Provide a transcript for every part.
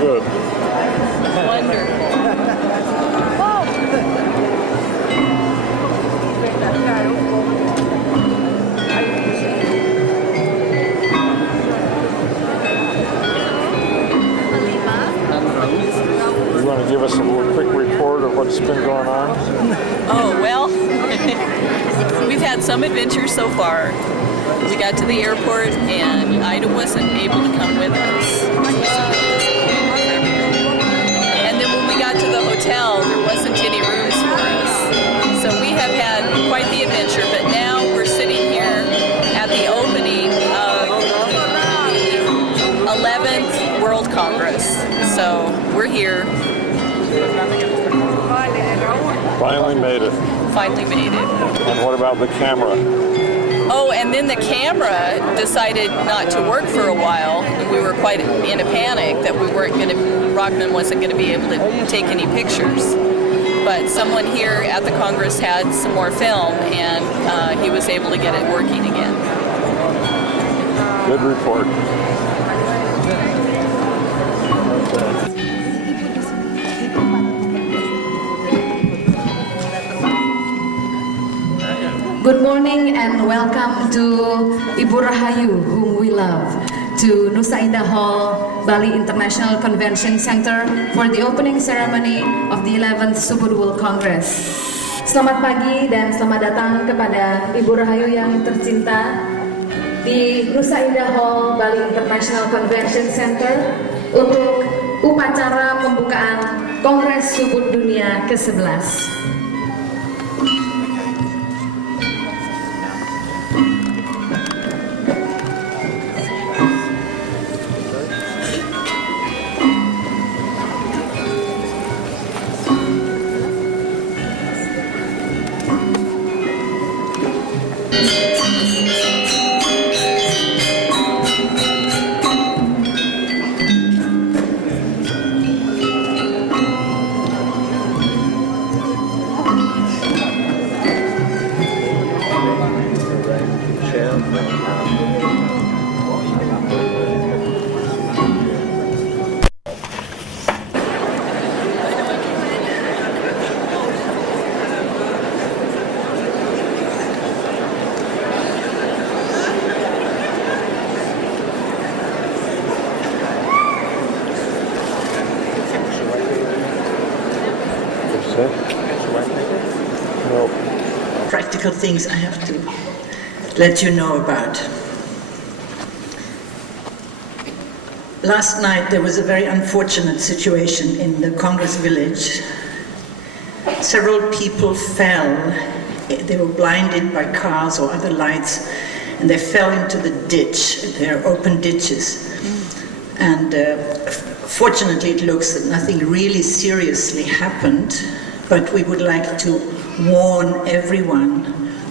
good. Wonderful. You want to give us a little quick report of what's been going on? Oh, well, we've had some adventures so far. We got to the airport and Ida wasn't able to come with us. And then when we got to the hotel, there wasn't any rooms for us. So we have had quite the adventure, but now we're sitting here at the opening of the 11th World Congress. So we're here. Finally made it. Finally made it. And what about the camera? Oh, and then the camera decided not to work for a while. We were quite in a panic that Rockman wasn't going to be able to take any pictures. But someone here at the Congress had some more film, and he was able to get it working again. Good report. Good morning and welcome to Ibu Rahayu, whom we love, to Nusa Indah Hall, Bali International Convention Center for the opening ceremony of the 11th Subud World Congress. Selamat pagi dan selamat datang kepada Ibu Rahayu yang tercinta di Nusa Indah Hall, Bali International Convention Center untuk upacara pembukaan Kongres Subud Dunia ke-11. Practical things I have to let you know about. Last night there was a very unfortunate situation in the Congress village. Several people fell. They were blinded by cars or other lights, and they fell into the ditch. There are open ditches. And fortunately it looks that nothing really seriously happened, but we would like to warn everyone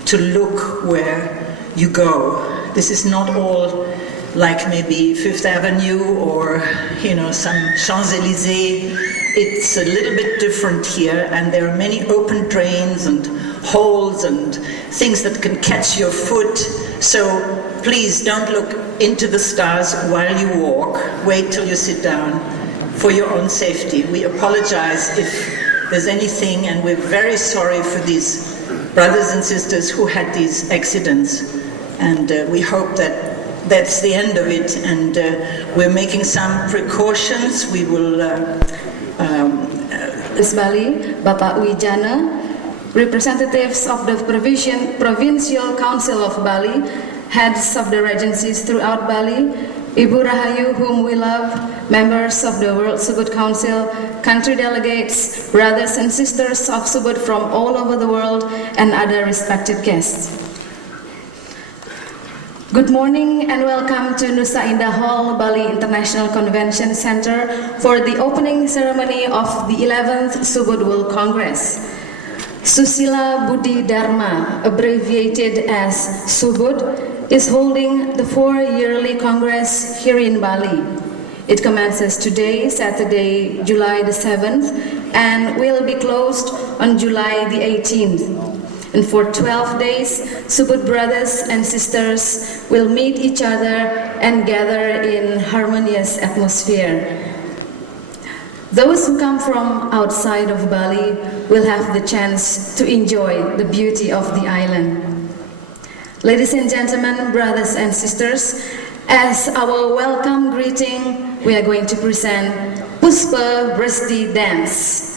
to look where you go. This is not all like maybe Fifth Avenue or, some Champs-Élysées. It's a little bit different here, and there are many open drains and holes and things that can catch your foot. So please don't look into the stars while you walk. Wait till you sit down for your own safety. We apologize if there's anything, and we're very sorry for these brothers and sisters who had these accidents, and we hope that that's the end of it, and we're making some precautions. We will Bali, Bapak Wijana, representatives of the Provincial Council of Bali, heads of the regencies throughout Bali, Ibu Rahayu, whom we love, members of the World Subud Council, country delegates, brothers and sisters of Subud from all over the world, and other respected guests. Good morning and welcome to Nusa Indah Hall, Bali International Convention Center for the opening ceremony of the 11th Subud World Congress. Susila Budi Dharma, abbreviated as Subud, is holding the 4-yearly Congress here in Bali. It commences today, Saturday, July the 7th, and will be closed on July the 18th. And for 12 days, Subud brothers and sisters will meet each other and gather in harmonious atmosphere. Those who come from outside of Bali will have the chance to enjoy the beauty of the island. Ladies and gentlemen, brothers and sisters, as our welcome greeting, we are going to present Puspa Bresti Dance.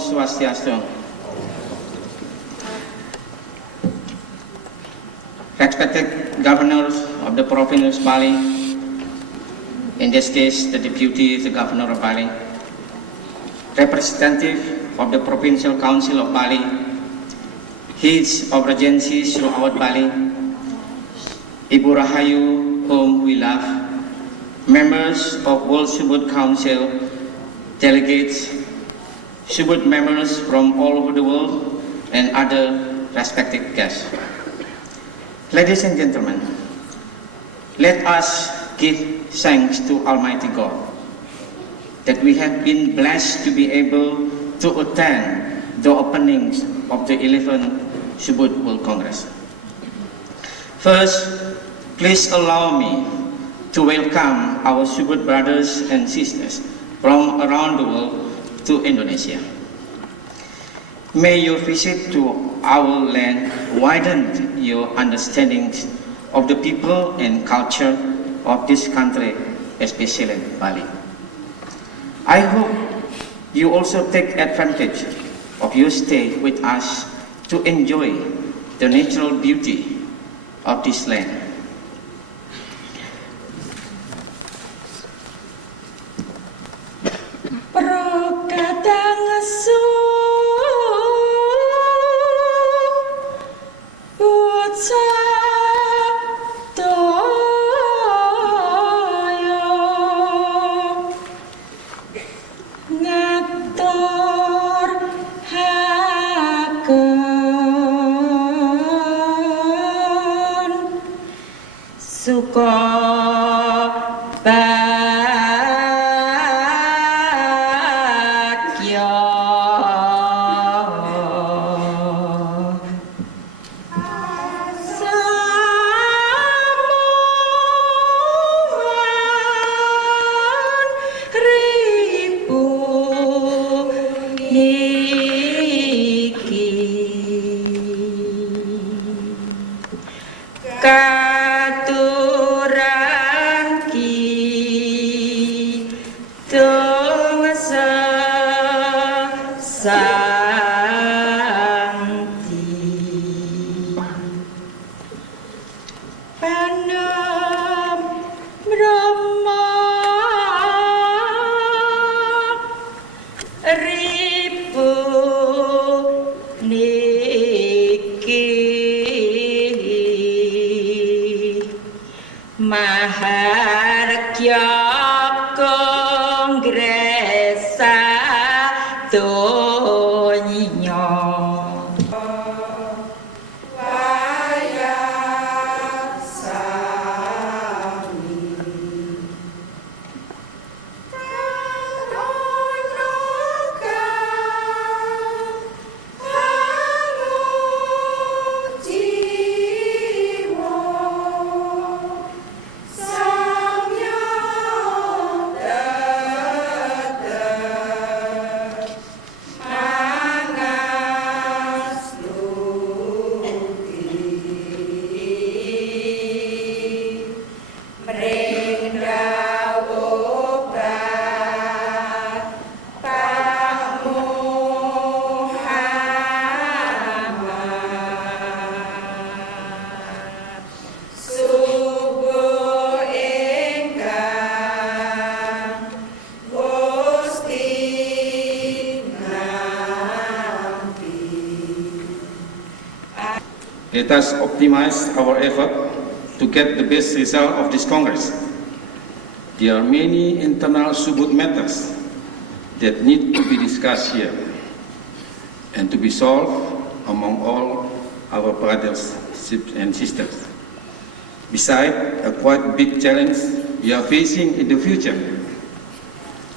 Swastiastu. Respected governors of the province of Bali, in this case the Deputy the Governor of Bali, representative of the Provincial Council of Bali, heads of agencies throughout Bali, Ibu Rahayu, whom we love, members of World Subud Council, delegates, Subud members from all over the world, and other respected guests. Ladies and gentlemen, let us give thanks to Almighty God that we have been blessed to be able to attend the openings of the 11th Subud World Congress. First, please allow me to welcome our Subud brothers and sisters from around the world to Indonesia. May your visit to our land widen your understanding of the people and culture of this country, especially Bali. I hope you also take advantage of your stay with us to enjoy the natural beauty of this land. Let us optimize our effort to get the best result of this Congress. There are many internal Subud matters that need to be discussed here and to be solved among all our brothers and sisters. Besides, a quite big challenge we are facing in the future.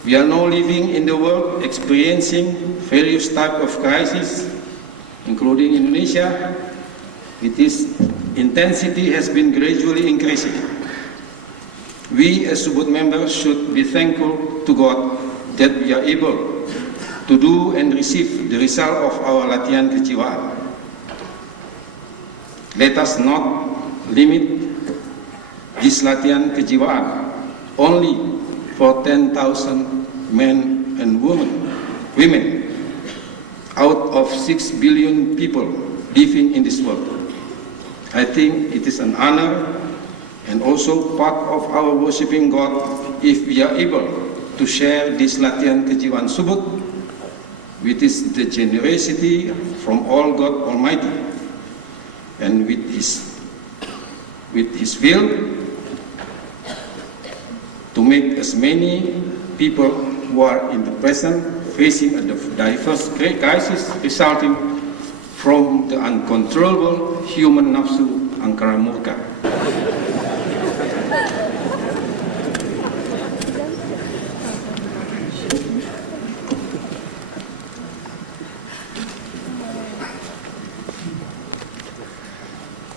We are now living in the world experiencing various types of crises, including Indonesia, with its intensity has been gradually increasing. We as Subud members should be thankful to God that we are able to do and receive the result of our latihan kejiwaan. Let us not limit this latihan kejiwaan only for 10,000 men and women. out of 6 billion people living in this world. I think it is an honor and also part of our worshiping God if we are able to share this latihan kejiwaan Subud with the generosity from all God Almighty and with His will to make as many people who are in the present facing a diverse crisis resulting from the uncontrollable human nafsu angkara murka.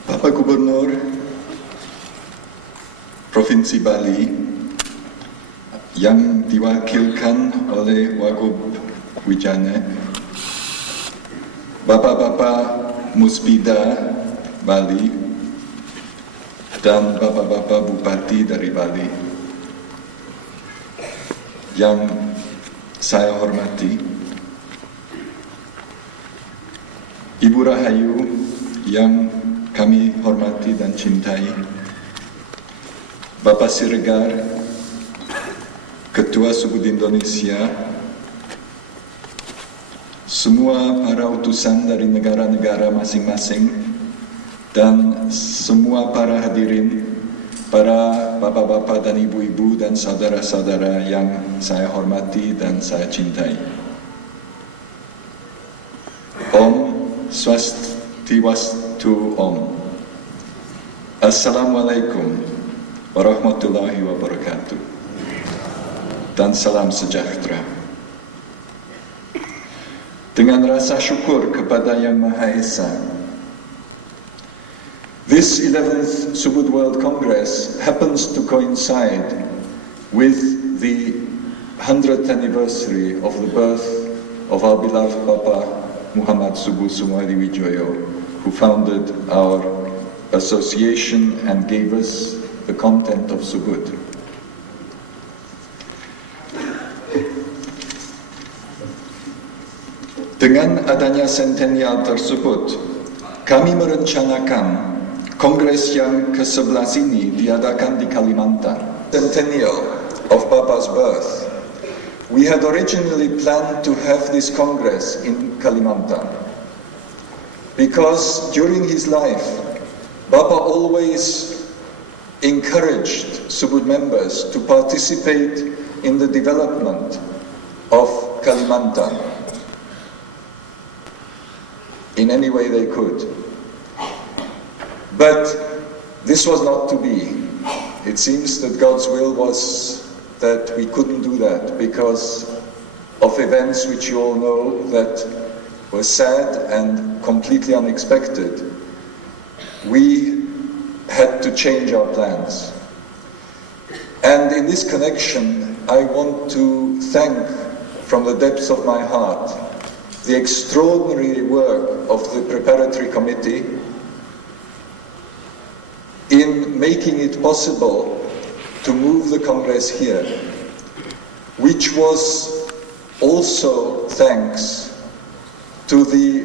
Bapak Gubernur Provinsi Bali yang diwakilkan oleh Wagub Wijane, Bapak-Bapak Musbida Bali, dan Bapak-Bapak Bupati dari Bali yang saya hormati, Ibu Rahayu yang kami hormati dan cintai, Bapak Siregar, Ketua Subud Indonesia, semua para utusan dari negara-negara masing-masing, dan semua para hadirin, para bapak-bapak dan ibu-ibu dan saudara-saudara yang saya hormati dan saya cintai. Om Swastiwastu Om. Assalamualaikum warahmatullahi wabarakatuh. Dan salam sejahtera. Dengan rasa syukur kepada Yang Maha Esa, this 11th Subud World Congress happens to coincide with the 100th anniversary of the birth of our beloved Papa Muhammad Subud Sumohadiwijoyo, who founded our association and gave us the content of Subud. Dengan adanya sentennial tersebut, kami merencanakan kongres yang ke-11 ini diadakan di Kalimantan. Centennial of Papa's birth. We had originally planned to have this congress in Kalimantan because during his life, Papa always encouraged Subud members to participate in the development of Kalimantan in any way they could. But this was not to be. It seems that God's will was that we couldn't do that because of events which you all know that were sad and completely unexpected. We had to change our plans. And in this connection, I want to thank from the depths of my heart the extraordinary work of the preparatory committee in making it possible to move the Congress here, which was also thanks to the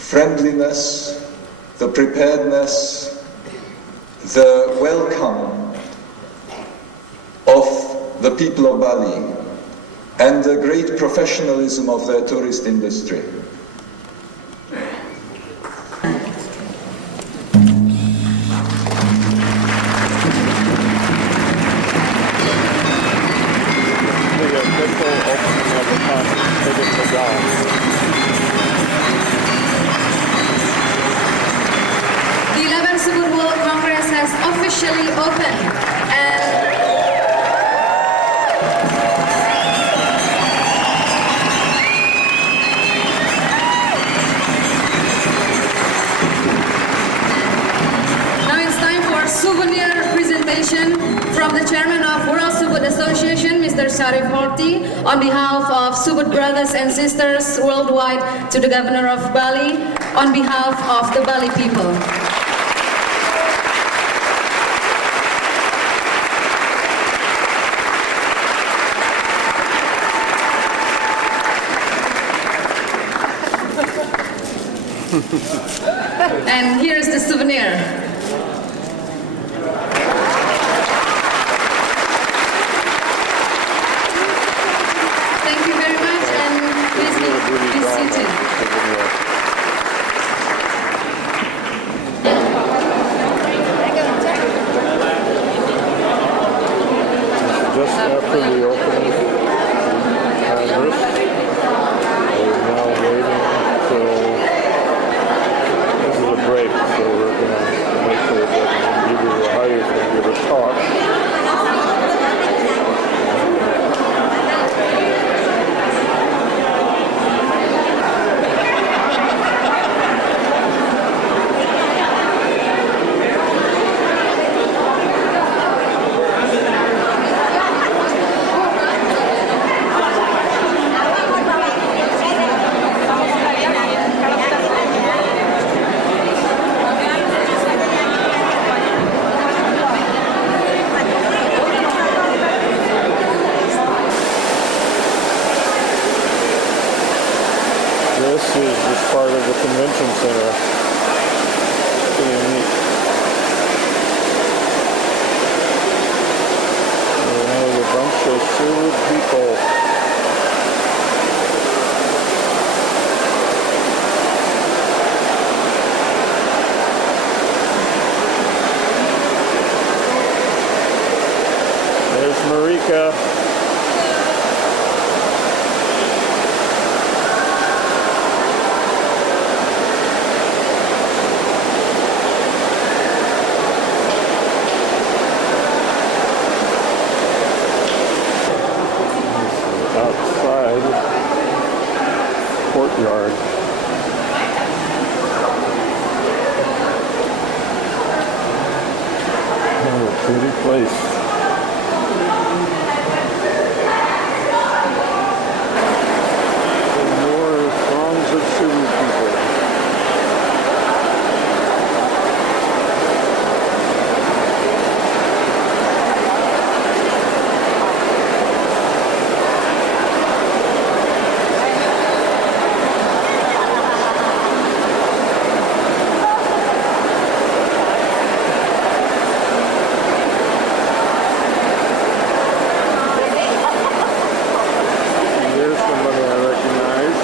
friendliness, the preparedness, the welcome of the people of Bali, and the great professionalism of their tourist industry. The 11th Subud World Congress has officially opened, and souvenir presentation from the chairman of World Subud Association, Mr. Sharif Horthy, on behalf of Subud brothers and sisters worldwide, to the governor of Bali, on behalf of the Bali people. And here's the souvenir. Thank you very much, and please be seated. Just after the opening Congress, we're now waiting till this is a break, so we're going to make sure that Ibu Rahayu is going to give a talk. This is just part of the convention center. Pretty neat. There's a bunch of Subud people. There's Marika. Outside courtyard. Oh, a pretty place. And more throngs of Subud people. Here's somebody I recognize.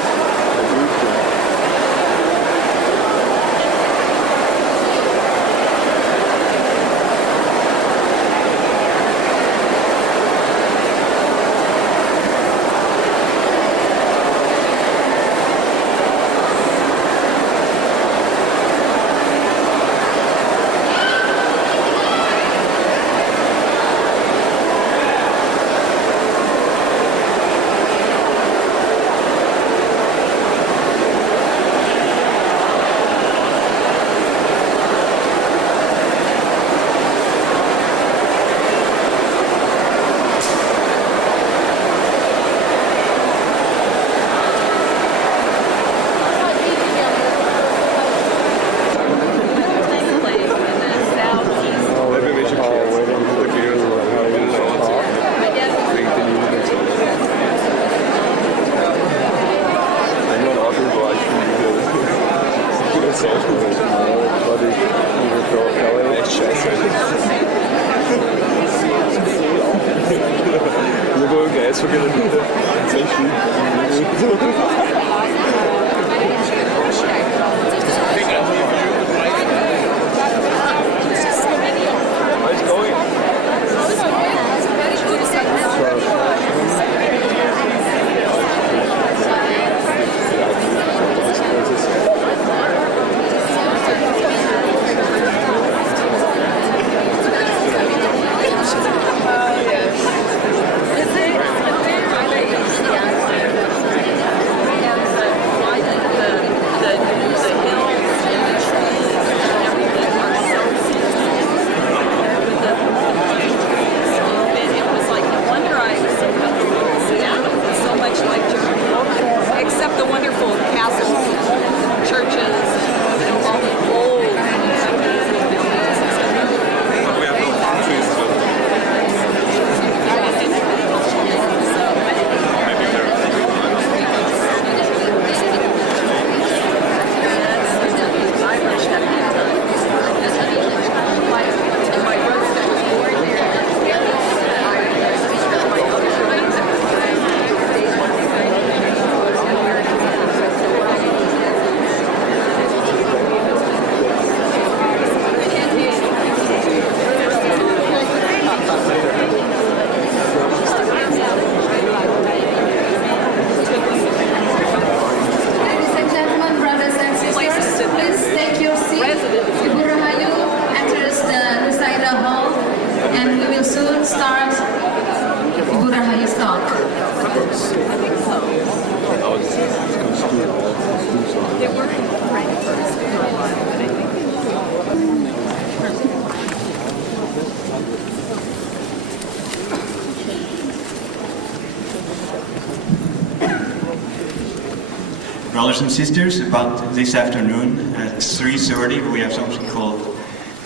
brothers and sisters, about this afternoon at 3:30 we have something called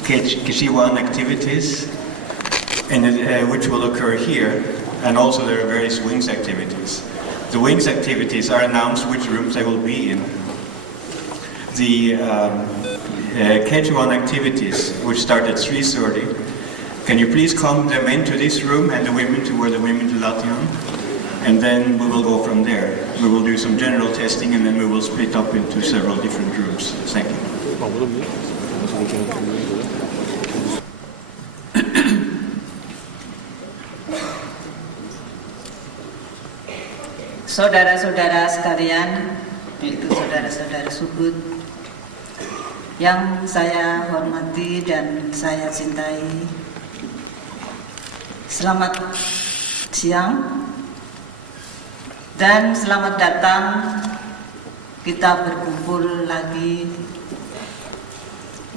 Kishiwan activities, and which will occur here, and also there are various wings activities. The wings activities are announced which rooms they will be in. The Kishiwan activities, which start at 3:30, can you please come them into this room and the women to where the women to latihan? And then we will go from there. We will do some general testing and then we will split up into several different groups. Thank you. Saudara-saudara sekalian, yaitu saudara-saudara Subud, yang saya hormati dan saya cintai, selamat siang dan selamat datang. Kita berkumpul lagi,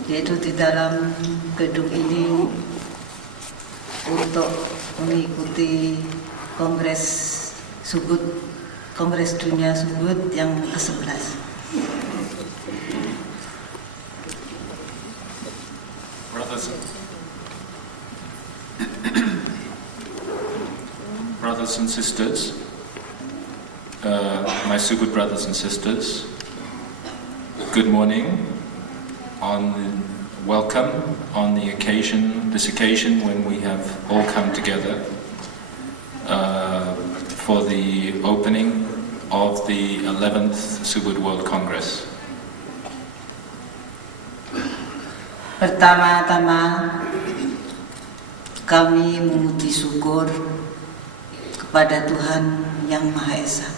yaitu di dalam gedung ini untuk mengikuti Kongres Subud, Kongres Dunia Subud yang ke-11. Brothers and sisters, my Subud brothers and sisters, good morning. Welcome on this occasion when we have all come together for the opening of the 11th Subud World Congress. Pertama-tama kami memuji syukur kepada Tuhan Yang Maha Esa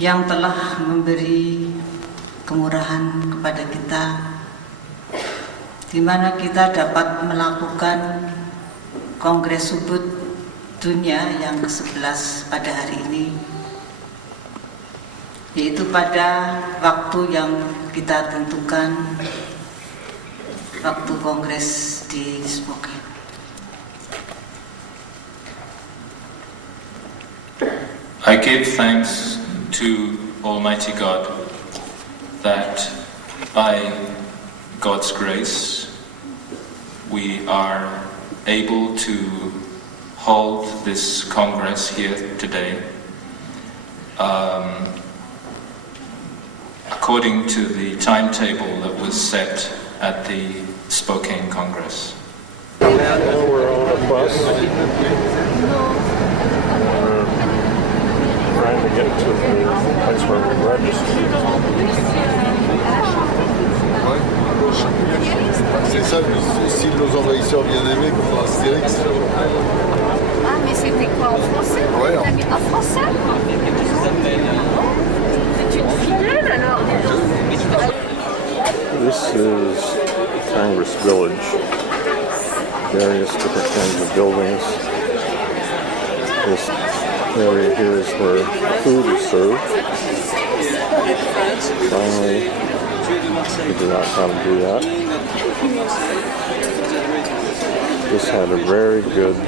yang telah memberi kemurahan kepada kita, di mana kita dapat melakukan Kongres Subud Dunia yang ke-11 pada hari ini, yaitu pada waktu yang kita tentukan, waktu Kongres di Spokane. I give thanks to Almighty God that by God's grace we are able to hold this Congress here today according to the timetable that was set at the Spokane Congress. We're on a bus. Trying to get to the place where we registered. C'est ça le style de nos envahisseurs bien-aimés comme dans Astérix. Ah, mais c'était quoi, en français? Ouais. On a mis en français? C'est une fidèle alors? This is Congress Village. Various different kinds of buildings. This area here is where food is served. Finally, figured out how to do that. Just had a very good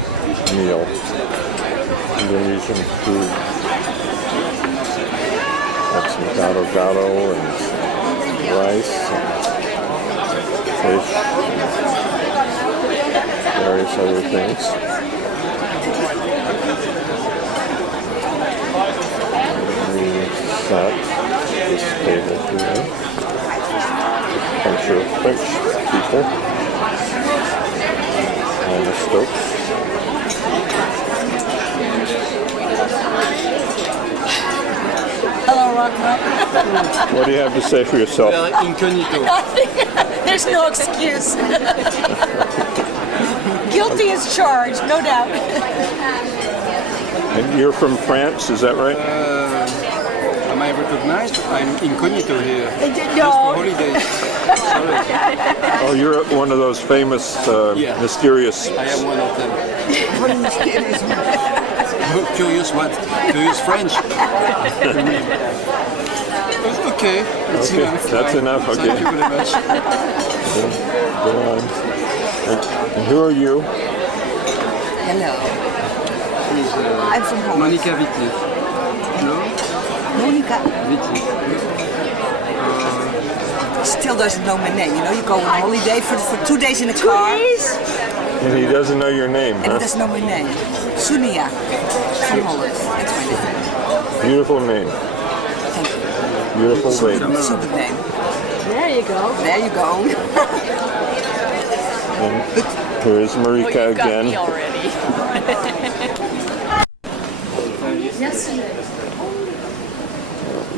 meal. Indonesian food. Had some gado-gado and rice and fish, various other things. Set this table here. Bunch of French people. And the Stokes. Hello, Rockwell. What do you have to say for yourself? Incognito. There's no excuse. Guilty as charged, no doubt. And you're from France, is that right? Am I recognized? I'm incognito here. No. For holidays. Sorry. Oh, you're one of those famous, Yeah. mysterious... I am one of them. Curious what? Curious French. Okay, that's Okay, enough. that's enough, okay. Thank you very much. Go on. And who are you? Hello. is I'm from Holland. Monica Whitley. No? Monica Whitley. still doesn't know my name. You know, you go on holiday for 2 days in a car. And he doesn't know your name, And huh? he doesn't know my name. Sunia from Holland. That's my name. Beautiful name. Thank you. Beautiful lady. Super name. There you go. There you go. And here's Well, Marika you've got again. me already.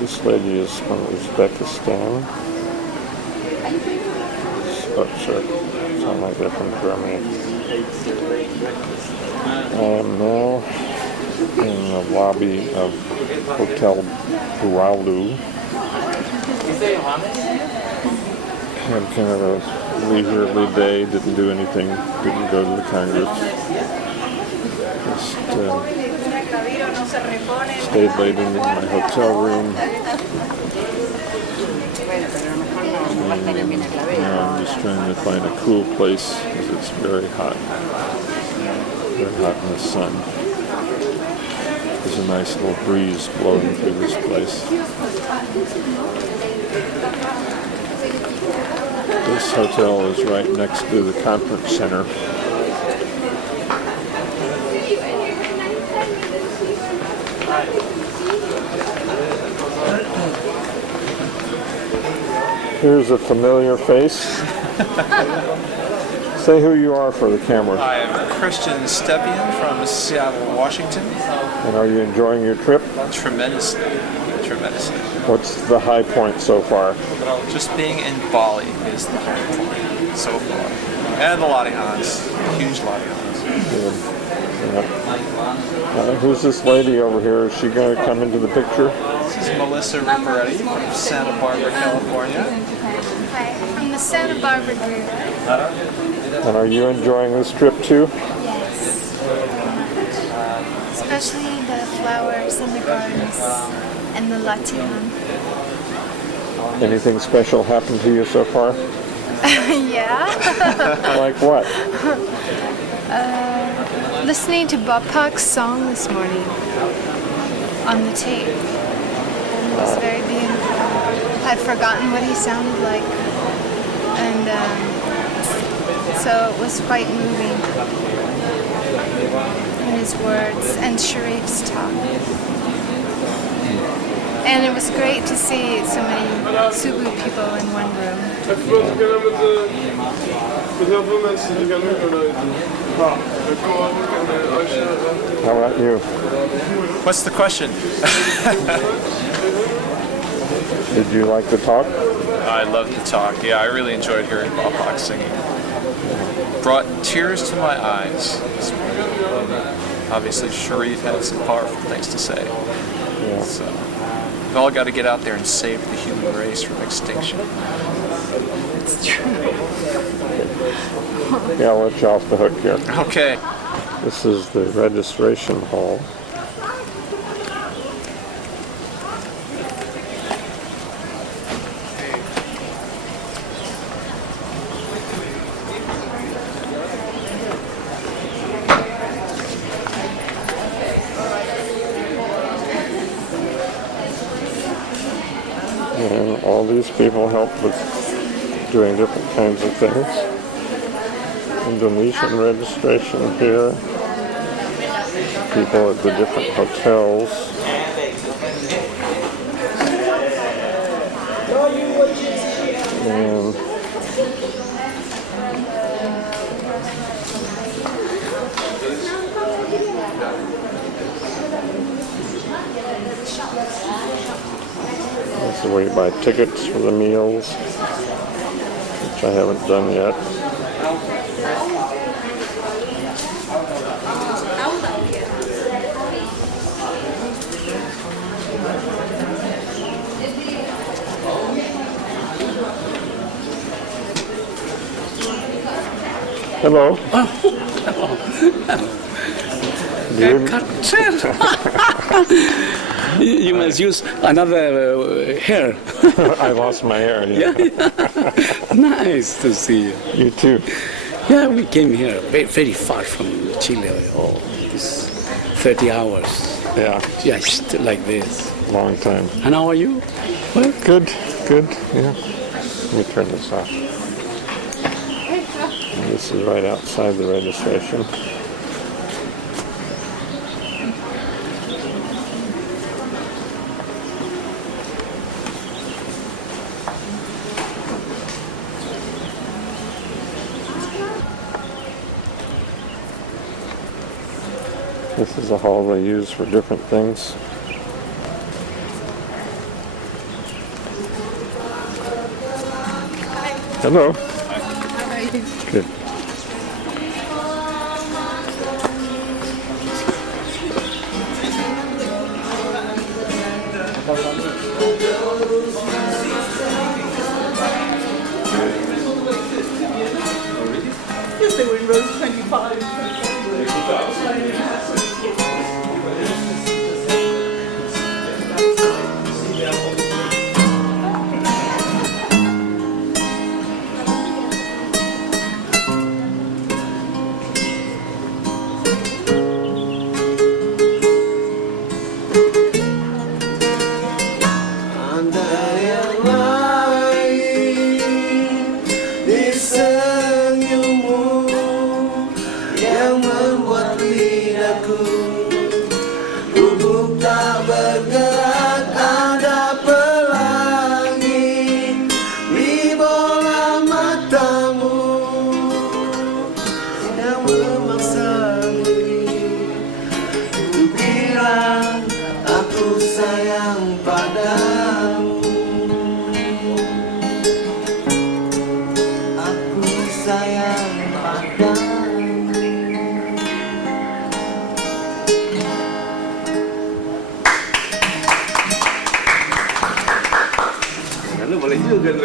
This lady is from Uzbekistan. Sound like they're from Germany. I am now in the lobby of Hotel Buralu. Had kind of a leisurely day, didn't do anything, didn't go to the Congress. Just stayed late in my hotel room. Now I'm just trying to find a cool place because it's very hot. Very hot in the sun. There's a nice little breeze blowing through this place. This hotel is right next to the conference center. Here's a familiar face. Say who you are for the camera. I am Christian Stepien from Seattle, Washington. And are you enjoying your trip? Tremendously. Tremendously. What's the high point so far? Just being in Bali is the high point so far. And the latihans. Huge latihans. Good. Yeah. Who's this lady over here? Is she going to come into the picture? This is Melissa Riparetti from Santa Barbara, California. Hi, from the Santa Barbara group. And are you enjoying this trip too? Yes. Especially the flowers and the gardens and the latihan. Anything special happened to you so far? Yeah. Like what? Listening to Bob Park's song this morning on the tape. It was very beautiful. I'd forgotten what he sounded like. And so it was quite moving in his words and Sharif's talk. And it was great to see so many Subud people in one room. How about you? What's the question? Did you like the talk? I loved the talk. Yeah, I really enjoyed hearing Bob Hawke singing. Brought tears to my eyes. Obviously, Sharif had some powerful things to say. Yeah. So, we've all got to get out there and save the human race from extinction. It's true. Yeah, I'll let you off the hook here. Okay. This is the registration hall. And all these people help with doing different kinds of things. Indonesian registration here. People at the different hotels. And that's the way you buy tickets for the meals, which I haven't done yet. Hello. You must use another hair. I lost my hair. Yeah. Nice to see you. You too. Yeah, we came here very far from Chile. Oh, this 30 hours. Yeah. Just like this. Long time. And how are you? Well, good. Yeah. Let me turn this off. And this is right outside the registration. This is a hall they use for different things. Hello. How are you? Good. Yes, they were in rows 25.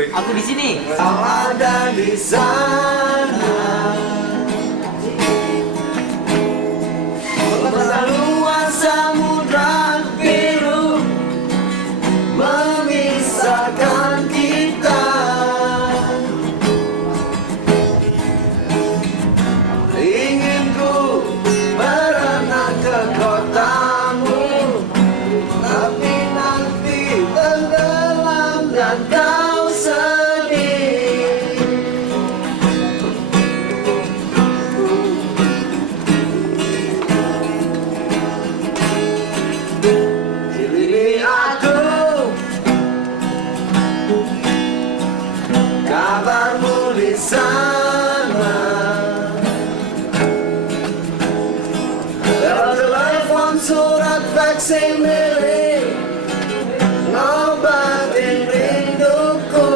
Aku di sini. Kau ada di sana. Berluas samudra biru memisahkan kita. Ingin ku berenang ke kotamu, tapi nanti tenggelam dan kau sedih. Kini aku kabarmu di sana. Telepon, surat, vaksin milik ngobatin rinduku.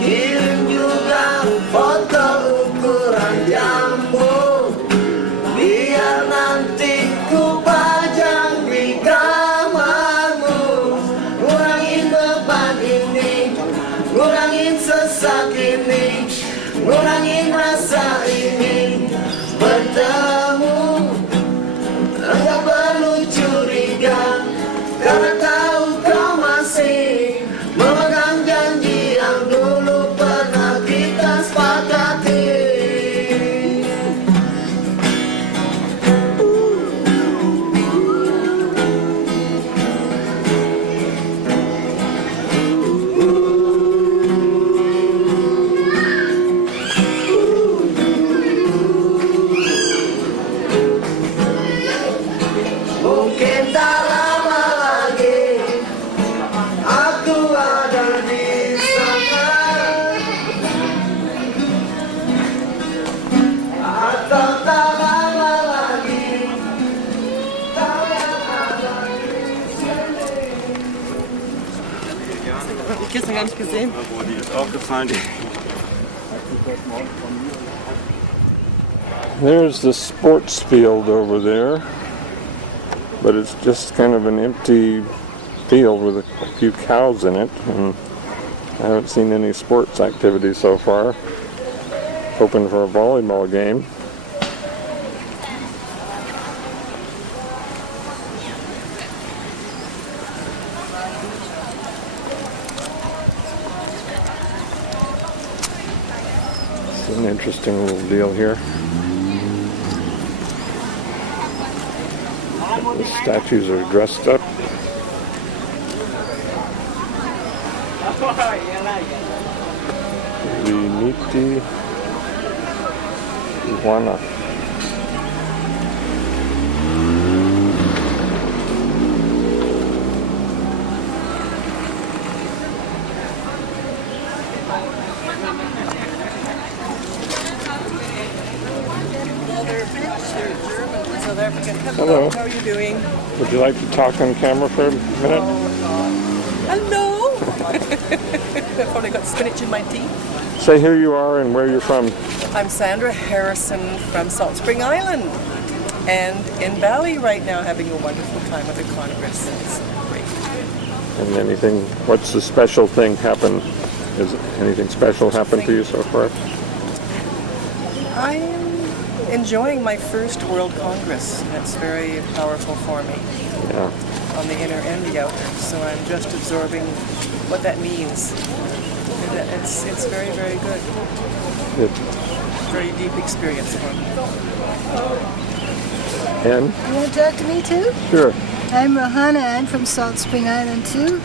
Kirim juga foto ukuran jambu, biar nanti ku pajang di kamarmu. Ngurangin beban ini, ngurangin sesak ini, ngurangin rasa ingin bertemu. Enggak perlu curiga, karena tahu kau masih memegang janji yang dulu pernah kita sepakati. Mungkin tak lama lagi aku ada di sana, atau tak lama lagi kau yang ada di sini. Ich gestern gar nicht gesehen. Aufgefallen. There's the sports field over there, but it's just kind of an empty field with a few cows in it, and I haven't seen any sports activity so far. Hoping for a volleyball game. So an interesting little deal here. The statues are dressed up. Uniti Iguana. South African. Hello. How are you doing? Would you like to talk on camera for a minute? Hello. I've probably got spinach in my teeth. Say who you are and where you're from. I'm Sandra Harrison from Salt Spring Island, and in Bali right now, having a wonderful time with the Congress. It's great. And anything, what's the special thing happen? Is anything special happened to you so far? I'm enjoying my first World Congress. That's very powerful for me. Yeah. On the inner and the outer. So I'm just absorbing what that means. And it's very, very good. Good. Very deep experience for me. And? You want to talk to me too? Sure. I'm Rohana. I'm from Salt Spring Island too.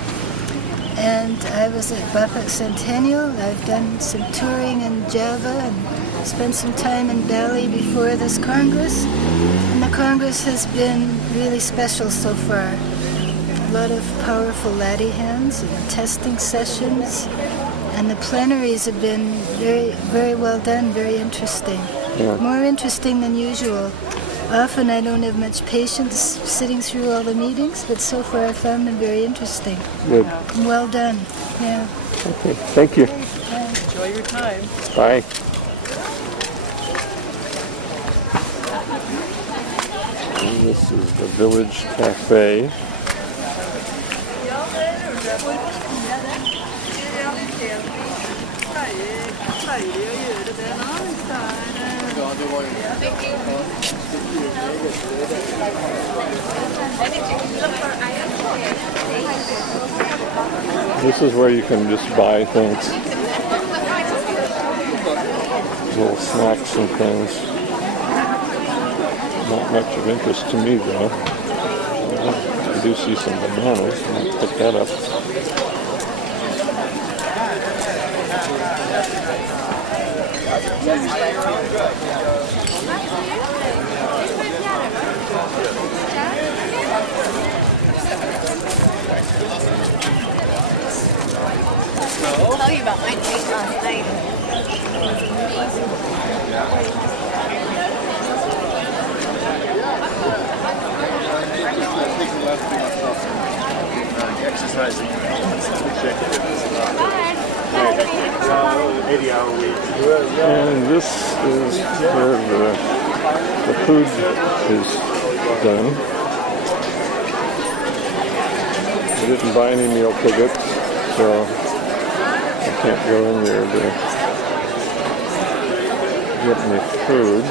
And I was at Bapak Centennial. I've done some touring in Java and spent some time in Bali before this Congress. And the Congress has been really special so far. A lot of powerful latihans and testing sessions. And the plenaries have been very, very well done, very interesting. Yeah. More interesting than usual. Often I don't have much patience sitting through all the meetings, but so far I found them very interesting. Good. Well done. Yeah. Okay. Thank you. Enjoy your time. Bye. And this is the Village Cafe. This is where you can just buy things. Little snacks and things. Not much of interest to me though. I do see some bananas. I might pick that up. I'll tell you about my date last night. It was amazing. Exercising. And this is where the food is done. I didn't buy any meal tickets, so I can't go in there to get any food.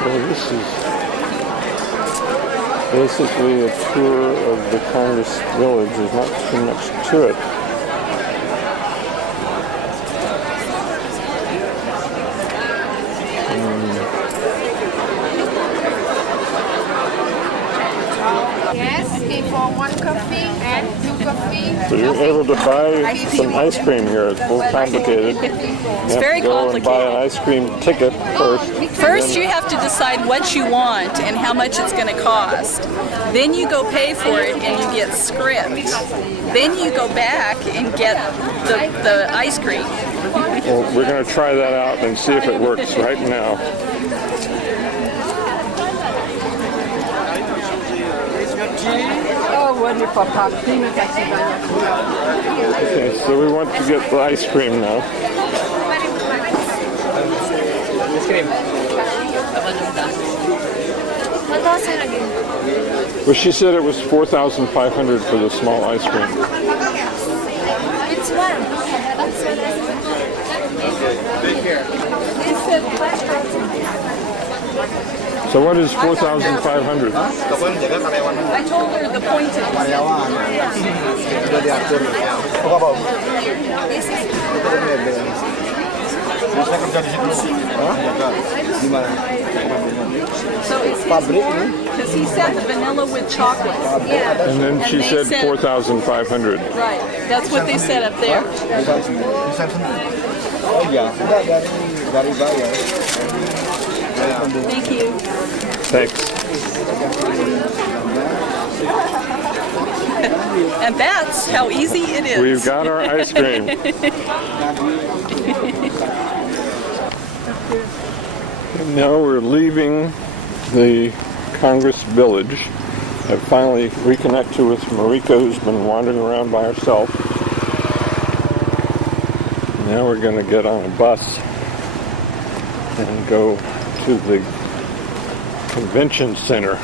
So this is basically a tour of the Congress village. There's not too much to it. Yes? looking for 1 coffee and 2 coffee. So you're able to buy some ice cream here. It's a little complicated. It's very complicated. Buy an ice cream ticket first. First, you have to decide what you want and how much it's going to cost. Then you go pay for it and you get script. Then you go back and get the ice cream. Well, we're going to try that out and see if it works right now. Oh, wonderful. Okay, so we want to get the ice cream now. Well, she said it was 4,500 for the small ice cream. Which one? So what is 4,500? I told her the point is. So it's his because he said the vanilla with chocolate. Yeah. And then she said 4,500. Right. That's what they said up there. Thank you. Thanks. And that's how easy it is. We've got our ice cream. And now we're leaving the Congress Village. I've finally reconnected with Marika, who's been wandering around by herself. Now we're going to get on a bus and go to the convention center.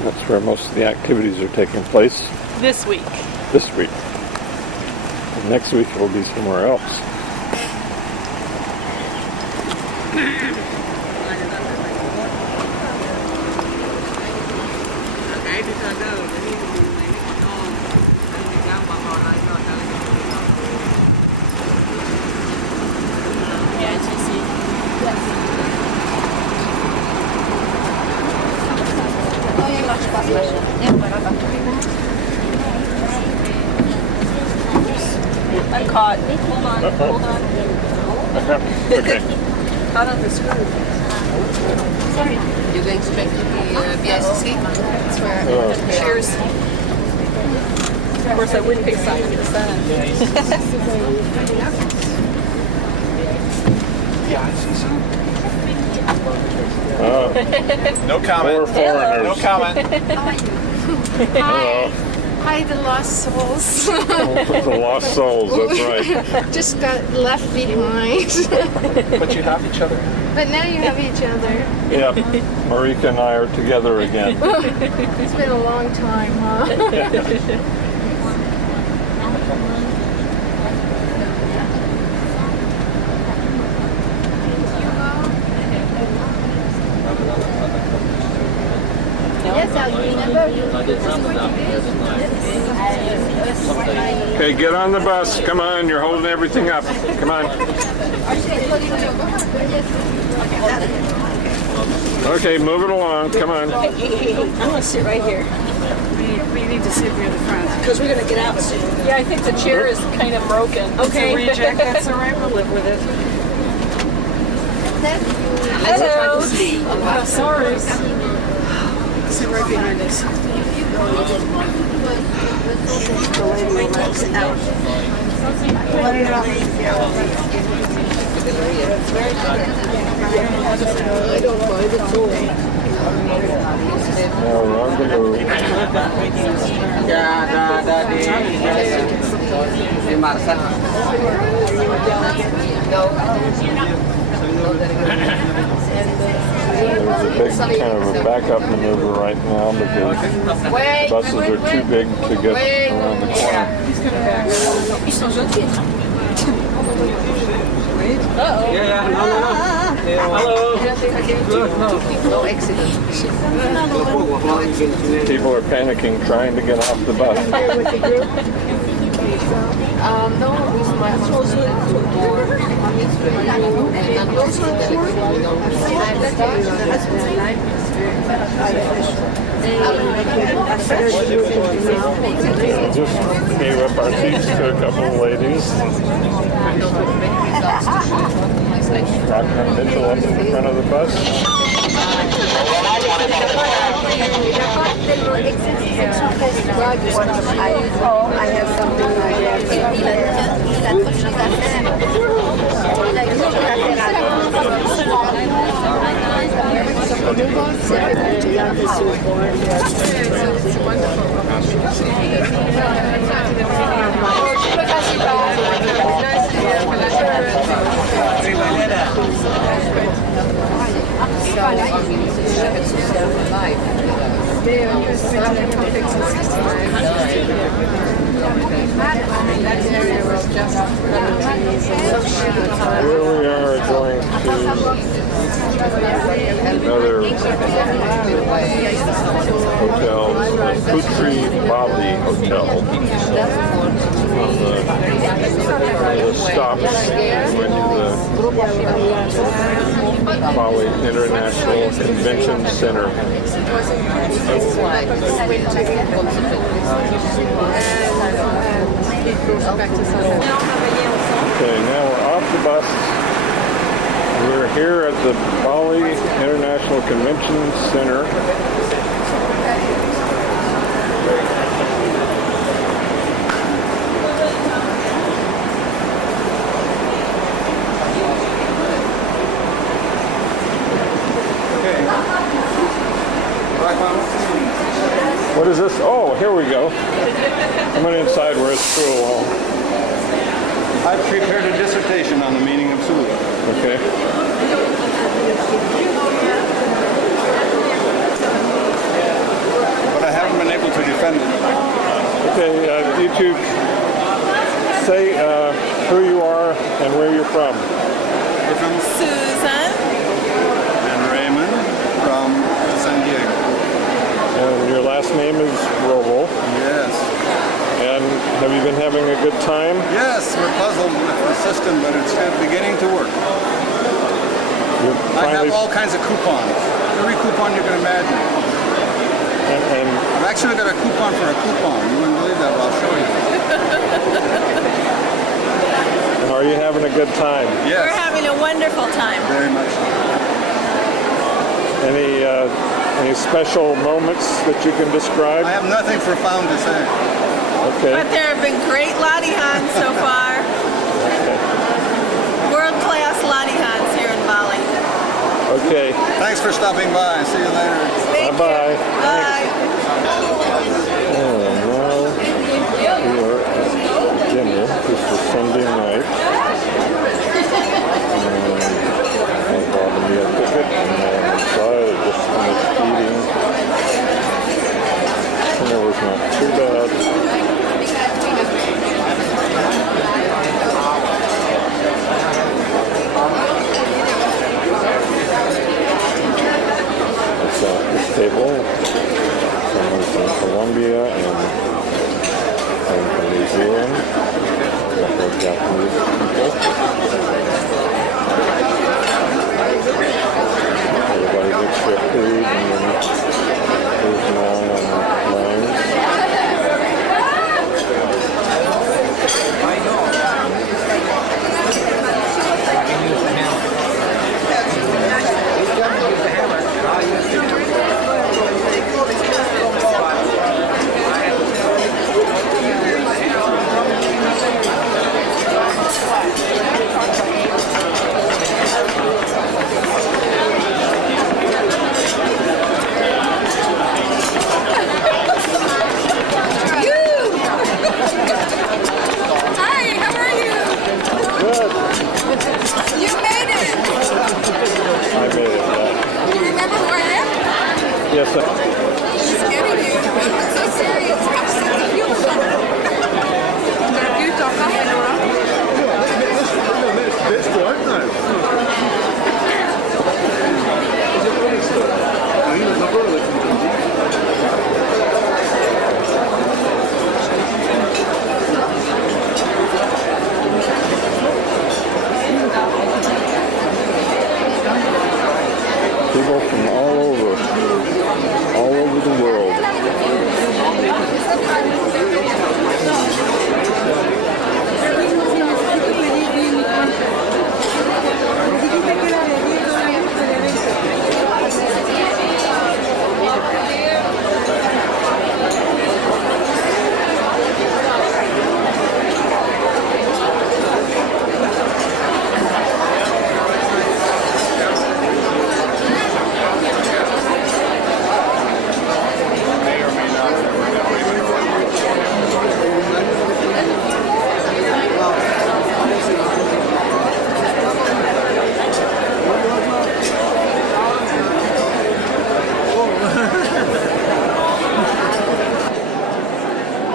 That's where most of the activities are taking place. This week. This week. And next week it will be somewhere else. I'm caught. Hold on. Hold on. Okay. Caught on the screw. Sorry. You're going straight to the BICC? That's where. Cheers. Of course, I wouldn't pick something in the sun. No comment. Poor foreigners. No comment. Hello. Hi, the lost souls. The lost souls, that's right. Just got left behind. But you have each other. But now you have each other. Yeah, Marika and I are together again. It's been a long time, huh? Yes, I'll remember you. Okay, get on the bus. Come on, you're holding everything up. Come on. Okay, move it along. Come on. I'm going to sit right here. We need to sit near the front. Because we're going to get out soon. Yeah, I think the chair is kind of broken. Okay. It's a reject. That's all right. We'll live with it. Hello. Oh, sorry. Sit right behind us. The lady walks out. I don't mind at all. Now we're on the move. There's a big kind of a backup maneuver right now because buses are too big to get around the corner. Uh-oh. No accident. People are panicking trying to get off the bus. No, with my husband. Just gave up our seats to a couple of ladies. Rockman Mitchell up in the front of the bus. I have something like Here we are going to another hotel, the Putri Bali Hotel. One of the stops when the Bali International Convention Center. Okay, now we're off the bus. We're here at the Bali International Convention Center. What is this? Oh, here we go. I went inside where it's through a wall. I've prepared a dissertation on the meaning of Subud. Okay. But I haven't been able to defend it. Okay, you two say who you are and where you're from. We're from Susan. And Raymond from San Diego. And your last name is Roble. Yes. And have you been having a good time? Yes, we're puzzled with the system, but it's beginning to work. I have all kinds of coupons. Every coupon you can imagine. And I've actually got a coupon for a coupon. You wouldn't believe that, but I'll show you. And are you having a good time? Yes. We're having a wonderful time. Very much so. Any special moments that you can describe? I have nothing profound to say. Okay. But there have been great latihans so far. Okay. World-class latihans here in Bali. Okay. Thanks for stopping by. See you later. Bye-bye. Bye. And now we are at dinner. This is Sunday night. And I bought me a ticket and so I just finished eating. And it was not too bad. It's at this table. Someone from Colombia and from New Zealand. A couple of Japanese people. Everybody gets their food and then moves along on lines. people from all over the world.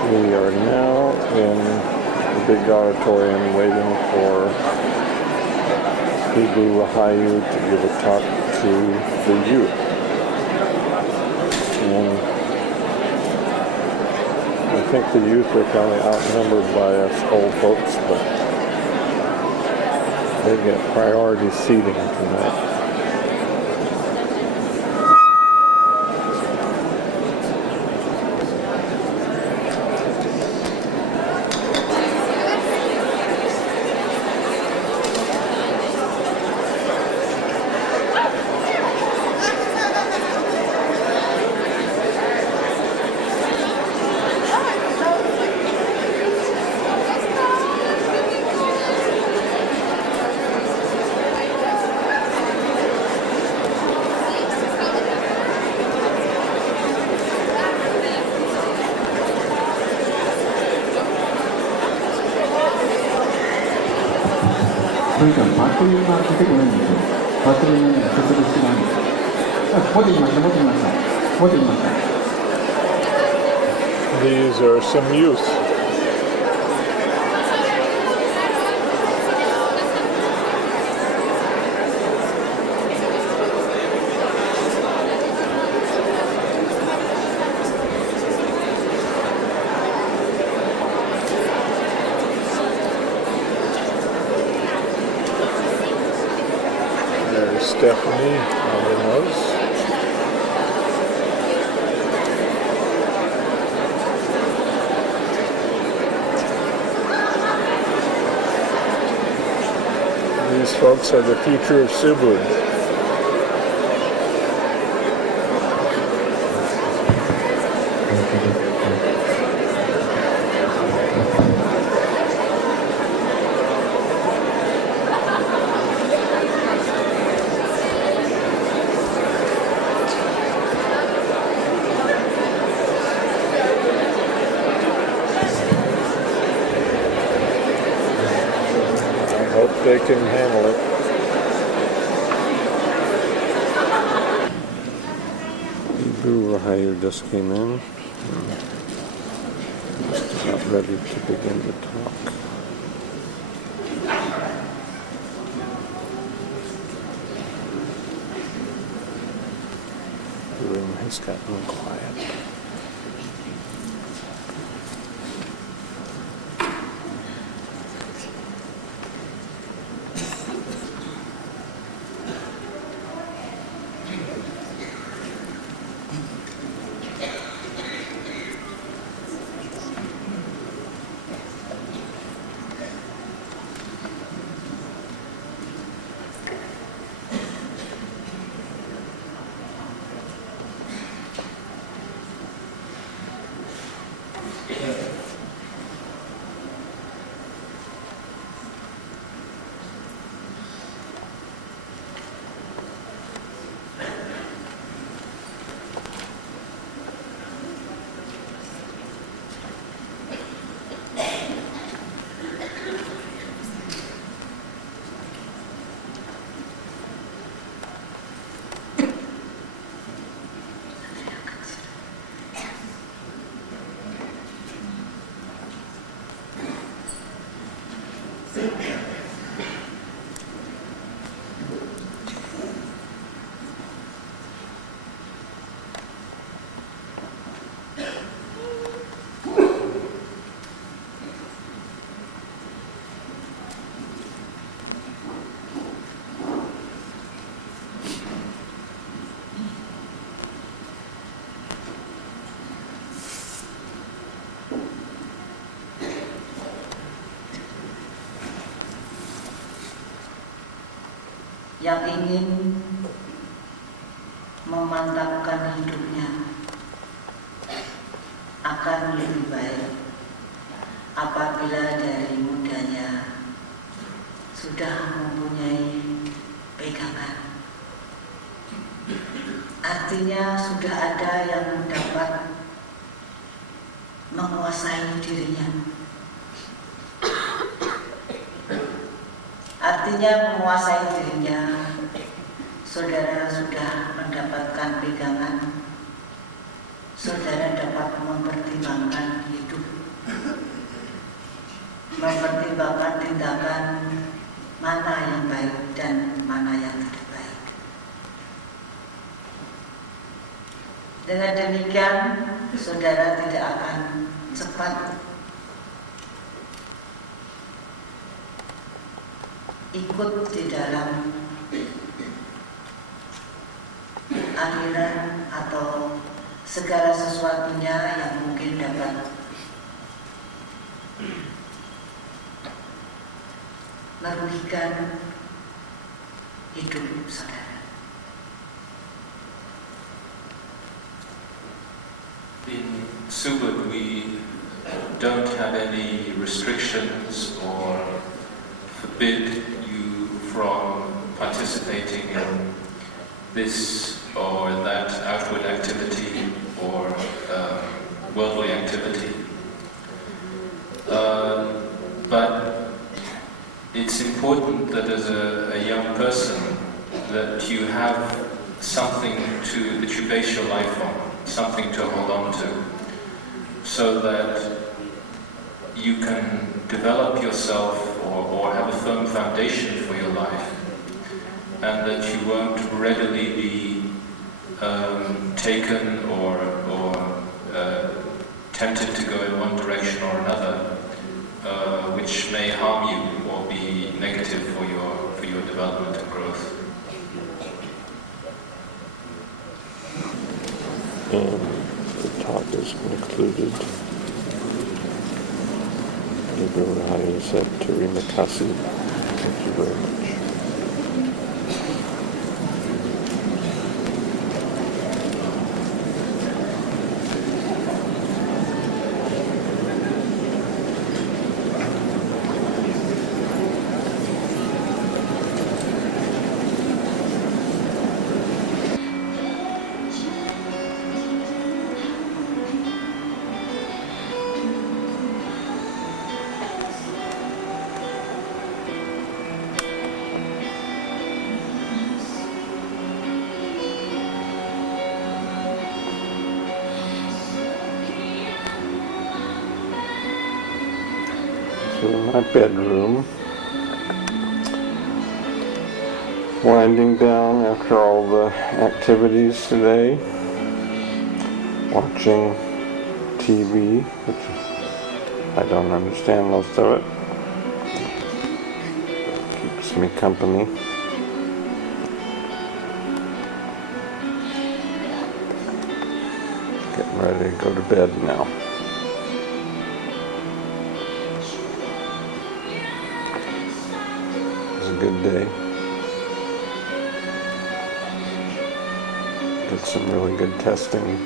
We are now in the big auditorium waiting for Ibu Rahayu to give a talk to the youth. And I think the youth are kind of outnumbered by us old folks, but they get priority seating tonight. These are some youth. There's Stephanie on the nose. These folks are the future of Subud. They can handle it. Ibu Rahayu just came in. Just about ready to begin the talk. The room has gotten quiet. yang ingin memantapkan hidupnya akan lebih baik apabila dari mudanya sudah mempunyai pegangan. Artinya sudah ada yang dapat menguasai dirinya. Artinya menguasai dirinya, saudara sudah mendapatkan pegangan, saudara dapat mempertimbangkan hidup, mempertimbangkan tindakan mana yang baik dan mana yang tidak baik. Dengan demikian, saudara tidak akan cepat ikut di dalam aliran atau segala sesuatunya yang mungkin dapat merugikan hidup saudara. In Subud, we don't have any restrictions or forbid you from participating in this or that outward activity or worldly activity. But it's important that as a young person that you have something that you base your life on, something to hold on to, so that you can develop yourself or have a firm foundation for your life, and that you won't readily be taken or tempted to go in one direction or another, which may harm you or be negative for your development and growth. And the talk is concluded. Ibu Rahayu said, Terima kasih. Thank you very much. So in my bedroom, winding down after all the activities today, watching TV, which I don't understand most of it, keeps me company. Getting ready to go to bed now. Good day. Did some really good testing.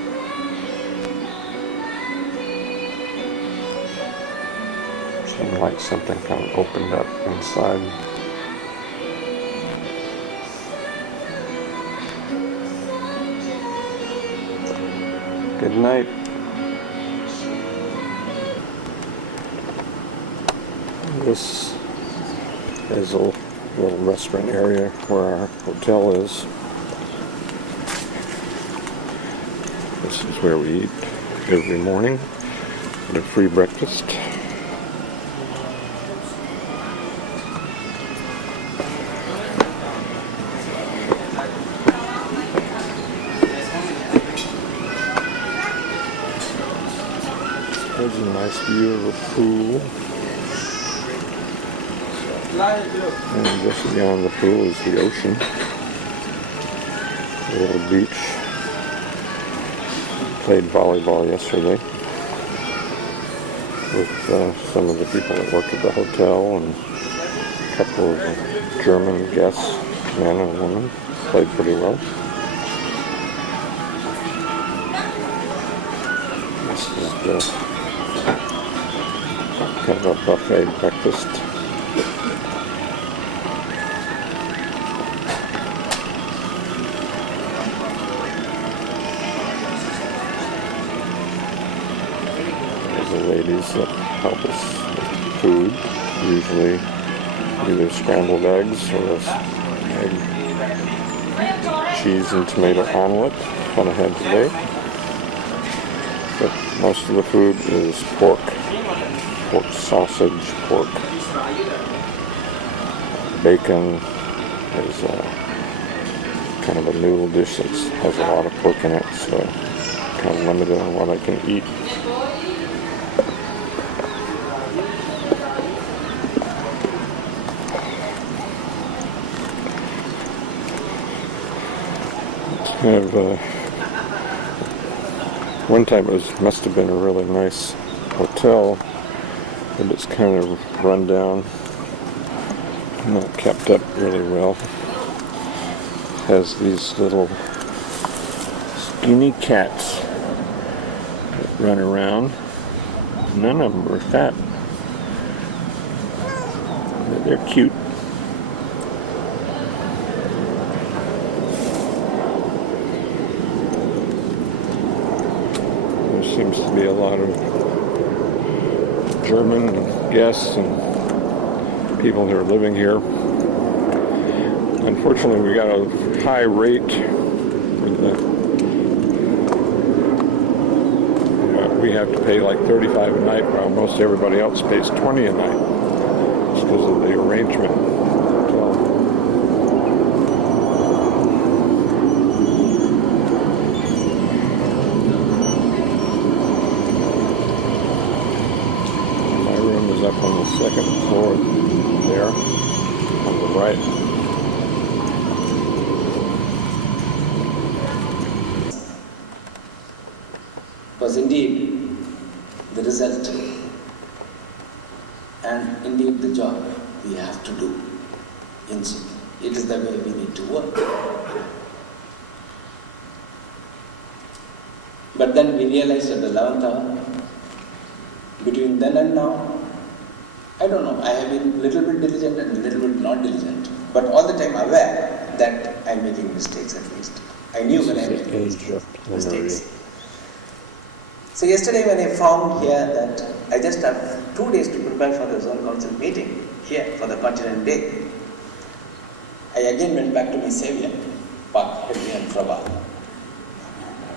Seemed like something kind of opened up inside. Good night. This is a little restaurant area where our hotel is. This is where we eat every morning. Get a free breakfast. There's a nice view of a pool. And just beyond the pool is the ocean. A little beach. Played volleyball yesterday with some of the people that work at the hotel and a couple of German guests. man and woman. Played pretty well. This is the kind of a buffet breakfast. There's the ladies that help us with food, usually either scrambled eggs or egg, cheese and tomato omelet, what I had today. But most of the food is pork sausage, pork, bacon. There's kind of a noodle dish that has a lot of pork in it, so kind of limited on what I can eat. One time must have been a really nice hotel, but it's kind of run down, not kept up really well. Has these little skinny cats that run around. None of them are fat. They're cute. Seems to be a lot of German guests and people who are living here. Unfortunately, we got a high rate for we have to pay like $35 a night, while most everybody else pays $20 a night. Just because of the arrangement. Up on the second floor there, on the right. Was indeed the result and indeed the job we have to do. It is the way we need to work. But then we realized at the 11th hour, between then and now, I don't know, I have been a little bit diligent and a little bit not diligent, but all the time aware that I'm making mistakes at least. I knew when I made mistakes. So yesterday when I found here that I just have 2 days to prepare for the Zone Council meeting here for the Continent Day, I again went back to my savior, Pak Henry and Prabha,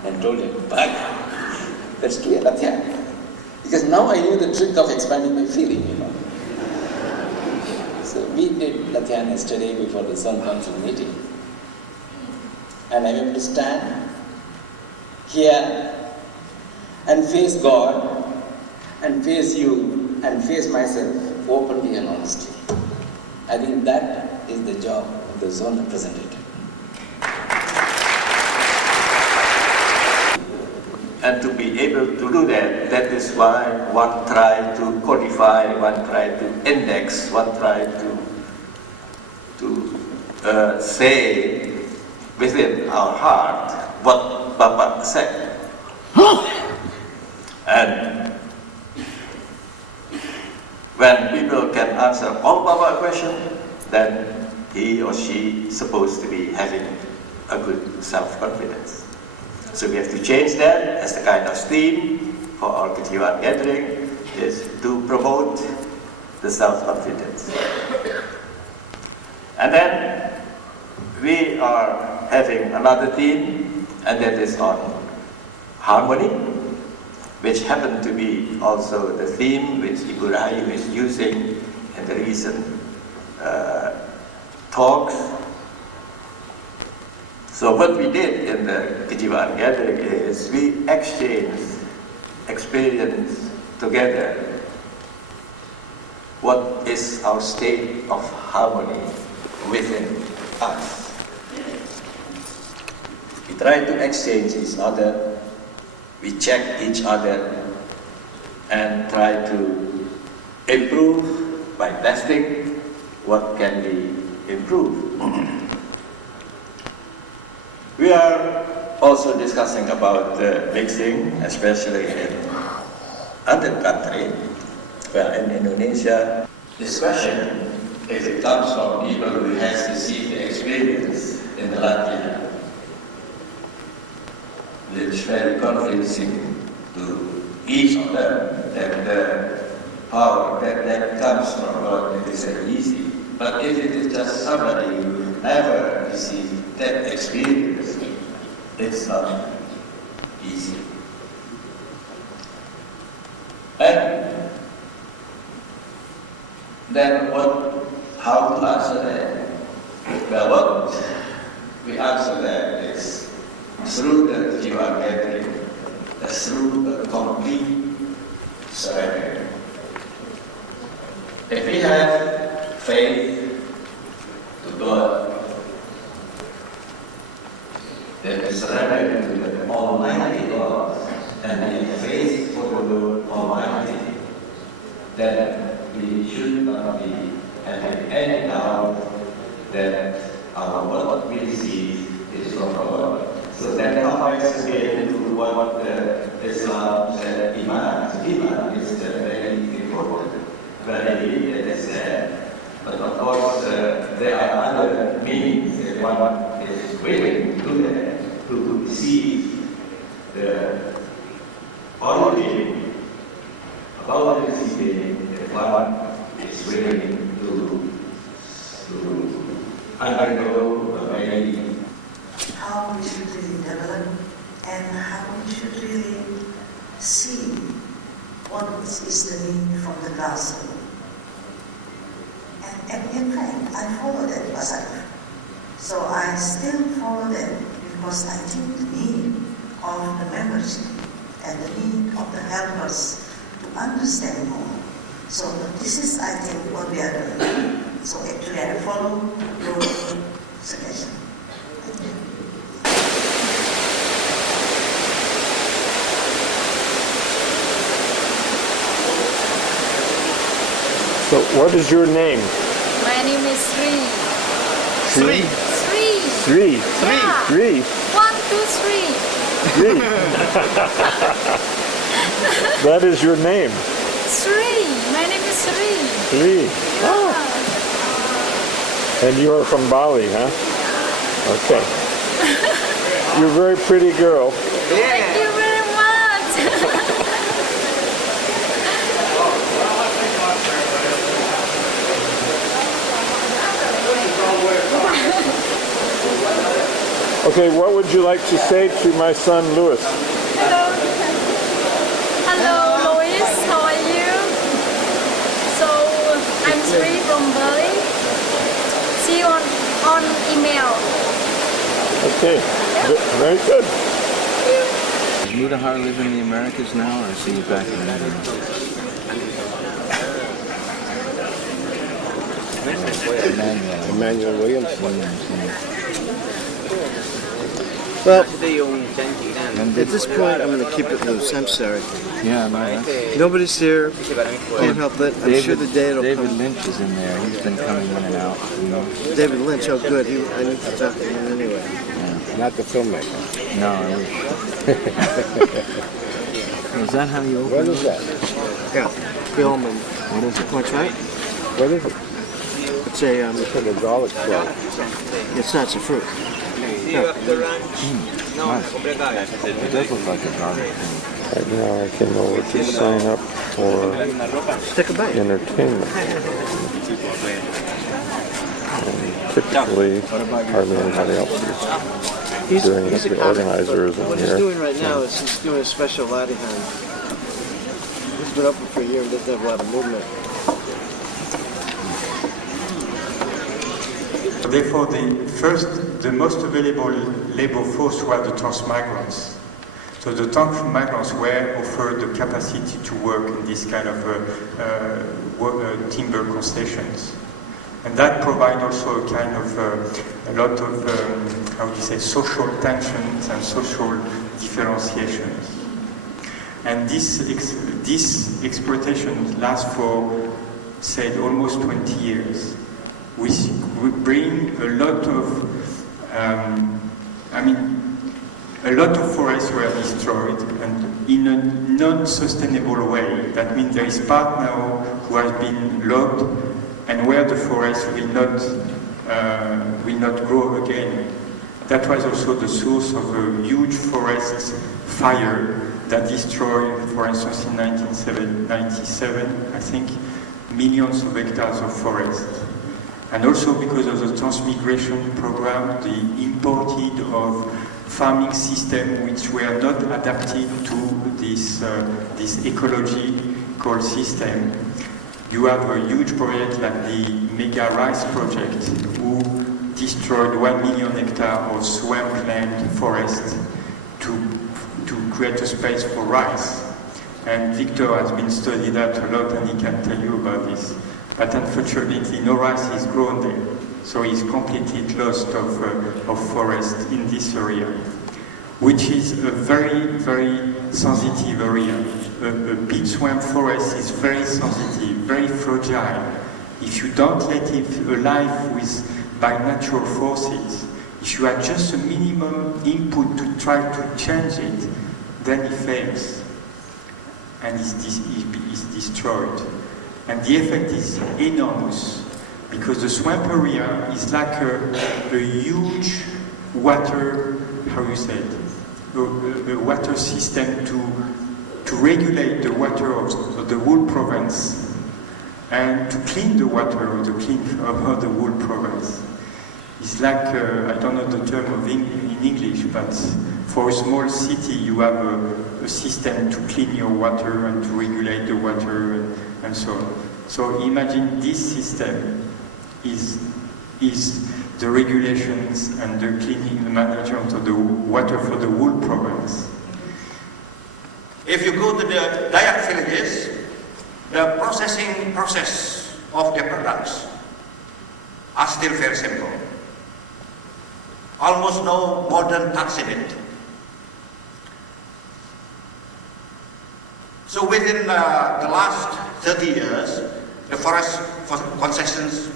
and told him, Pak, let's do a latihan. Because now I knew the trick of expanding my feeling, So we did latihan yesterday before the Zone Council meeting. And I'm able to stand here and face God and face you and face myself openly and honestly. I think that is the job of the zone representative. And to be able to do that, that is why one tried to codify, one tried to index, one tried to say within our heart what Bapak said. And when people can answer all Bapak questions, then he or she is supposed to be having a good self-confidence. So we have to change that as the kind of theme for our Kejiwan gathering is to promote the self-confidence. And then we are having another theme, and that is on harmony, which happened to be also the theme which Ibu Rahayu is using in the recent talks. So what we did in the Kejiwan gathering is we exchanged experience together what is our state of harmony within us. We try to exchange each other, we check each other and try to improve by testing what can be improved. We are also discussing about mixing, especially in other countries. Well, in Indonesia, this question, if it comes from people who has received the experience in the latihan, it's very convincing to each of them that the power that comes from God is very easy. But if it is just somebody who never received that experience, it's not easy. And then how to answer that? Well, what we answer that is through that you are getting, through a complete surrender. If we have faith to God, then we surrender to the Almighty God, and we have faith for the Lord Almighty, then we should not be having any doubt that what we receive is from God. So that comes again to what Islam said, Iman. Iman is very important, very said. But of course, there are other means that one is willing to do that, to receive the origin about receiving, that one is willing to undergo a very how we should really develop and how we should really see what is the need from the gospel. And in fact, I follow that myself. So I still follow that because I think the need of the membership and the need of the helpers to understand more. So this is, I think, what we are doing. So actually I follow your suggestion. So, what is your name? My name is Sri. Sri. Sri. Sri. Yeah. Sri. 1, 2, 3. Sri. That is your name. Sri. My name is Sri. Sri. Yeah. Oh. And you are from Bali, huh? Okay. You're a very pretty girl. Thank you very much. Okay, what would you like to say to my son, Louis? Hello. Hello, Louis. How are you? So, I'm Sri from Bali. See you on email. Okay, very good. Does Mudahar live in the Americas now, or is he back in India? Emmanuel Williams. Well, at this point, I'm going to keep it loose. I'm sorry. Yeah, no, nobody's here. Can't help it. I'm sure the day it'll David come. Lynch is in there. He's been coming in and out. You know. David Lynch, oh good. I need to talk to him anyway. Yeah. Not the filmmaker. No, I wish. Is that how you open? What is that? Yeah, film and. What is it? What's right? What is it? It's a It's a garlic clove. It's not. It's a fruit. Yeah. Nice. It does look like a garlic. Right now I came over to sign up for entertainment. And typically, hardly anybody else is doing it. The organizer isn't What here. he's doing right now is he's doing a special latihan. He's been open for a year and doesn't have a lot of movement. Therefore, the most available labor force were the transmigrants. So the transmigrants were offered the capacity to work in this kind of timber concessions. And that provides also a kind of a lot of, how do you say, social tensions and social differentiations. And this exploitation lasts for, say, almost 20 years. We bring a lot of, lot of forests were destroyed and in a non-sustainable way. That means there is part now who has been logged and where the forest will not grow again. That was also the source of a huge forest fire that destroyed, for instance, in 1997, I think, millions of hectares of forest. And also because of the transmigration program, the imported of farming system which were not adapted to this ecological system. You have a huge project like the Mega Rice Project, who destroyed 1 million hectares of swampland forest to create a space for rice. And Victor has been studying that a lot and he can tell you about this. But unfortunately, no rice is grown there. So he's completely lost of forest in this area, which is a very, very sensitive area. A big swamp forest is very sensitive, very fragile. If you don't let it alive by natural forces, if you have just a minimum input to try to change it, then it fails and is destroyed. And the effect is enormous because the swamp area is like a huge water, how you say it, a water system to regulate the water of the whole province and to clean the water of the whole province. It's like, I don't know the term in English, but for a small city you have a system to clean your water and to regulate the water and so on. So imagine this system is the regulations and the cleaning, the management of the water for the whole province. If you go to the Dayak villages, the processing process of their products are still very simple. Almost no modern touch in it. So within the last 30 years, the forest concessions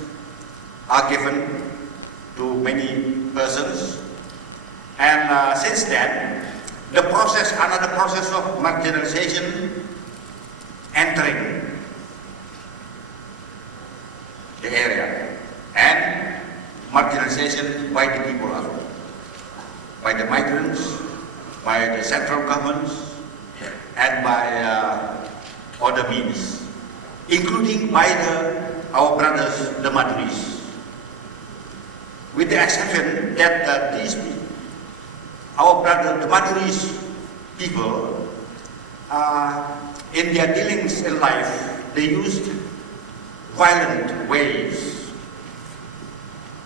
are given to many persons, and since then, another process of marginalization entering the area, and marginalization by the people as well, by the migrants, by the central governments, and by other means, including by our brothers, the Maduris. With the exception that our brothers, the Maduris people, in their dealings in life, they used violent ways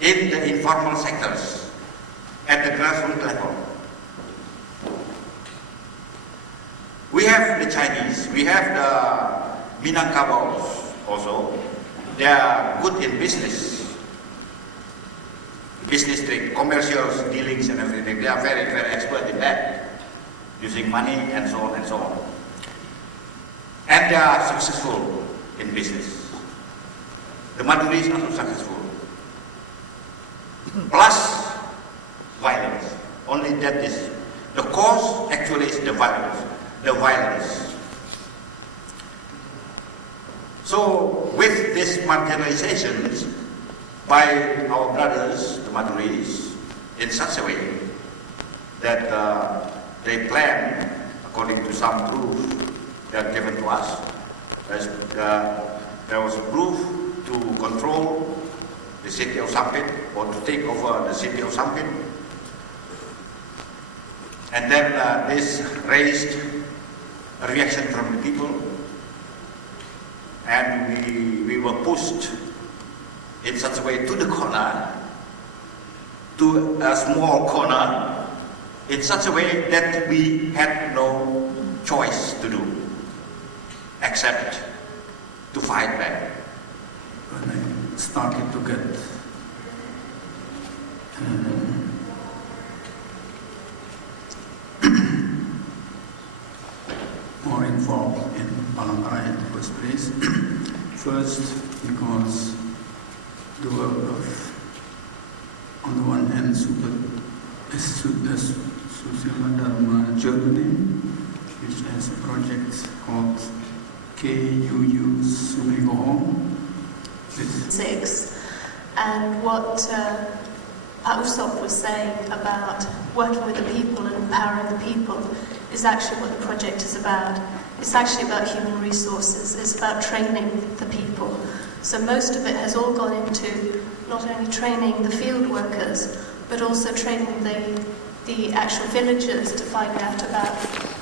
in the informal sectors at the grassroots level. We have the Chinese, we have the Minangkabaus also. They are good in business commercial dealings and everything. They are very, very expert in that, using money and so on and so on. And they are successful in business. The Maduris are also successful. Plus violence. Only that is the cause. Actually, is the violence. So, with this marginalizations by our brothers, the Maduris, in such a way that they plan, according to some proof that given to us, there was a proof to control the city of Sampit, or to take over the city of Sampit. And then this raised a reaction from the people, and we were pushed in such a way to the corner, to a small corner, in such a way that we had no choice to do except to fight back. When I started to get more involved in Palangkaraya in the first place. First, because the work of, on the one hand, Susila Dharma Journaling, which has a project called KUU Sumigo. 6. And what Pak Usop was saying about working with the people and empowering the people is actually what the project is about. It's actually about human resources. It's about training the people. So most of it has all gone into not only training the field workers, but also training the actual villagers to find out about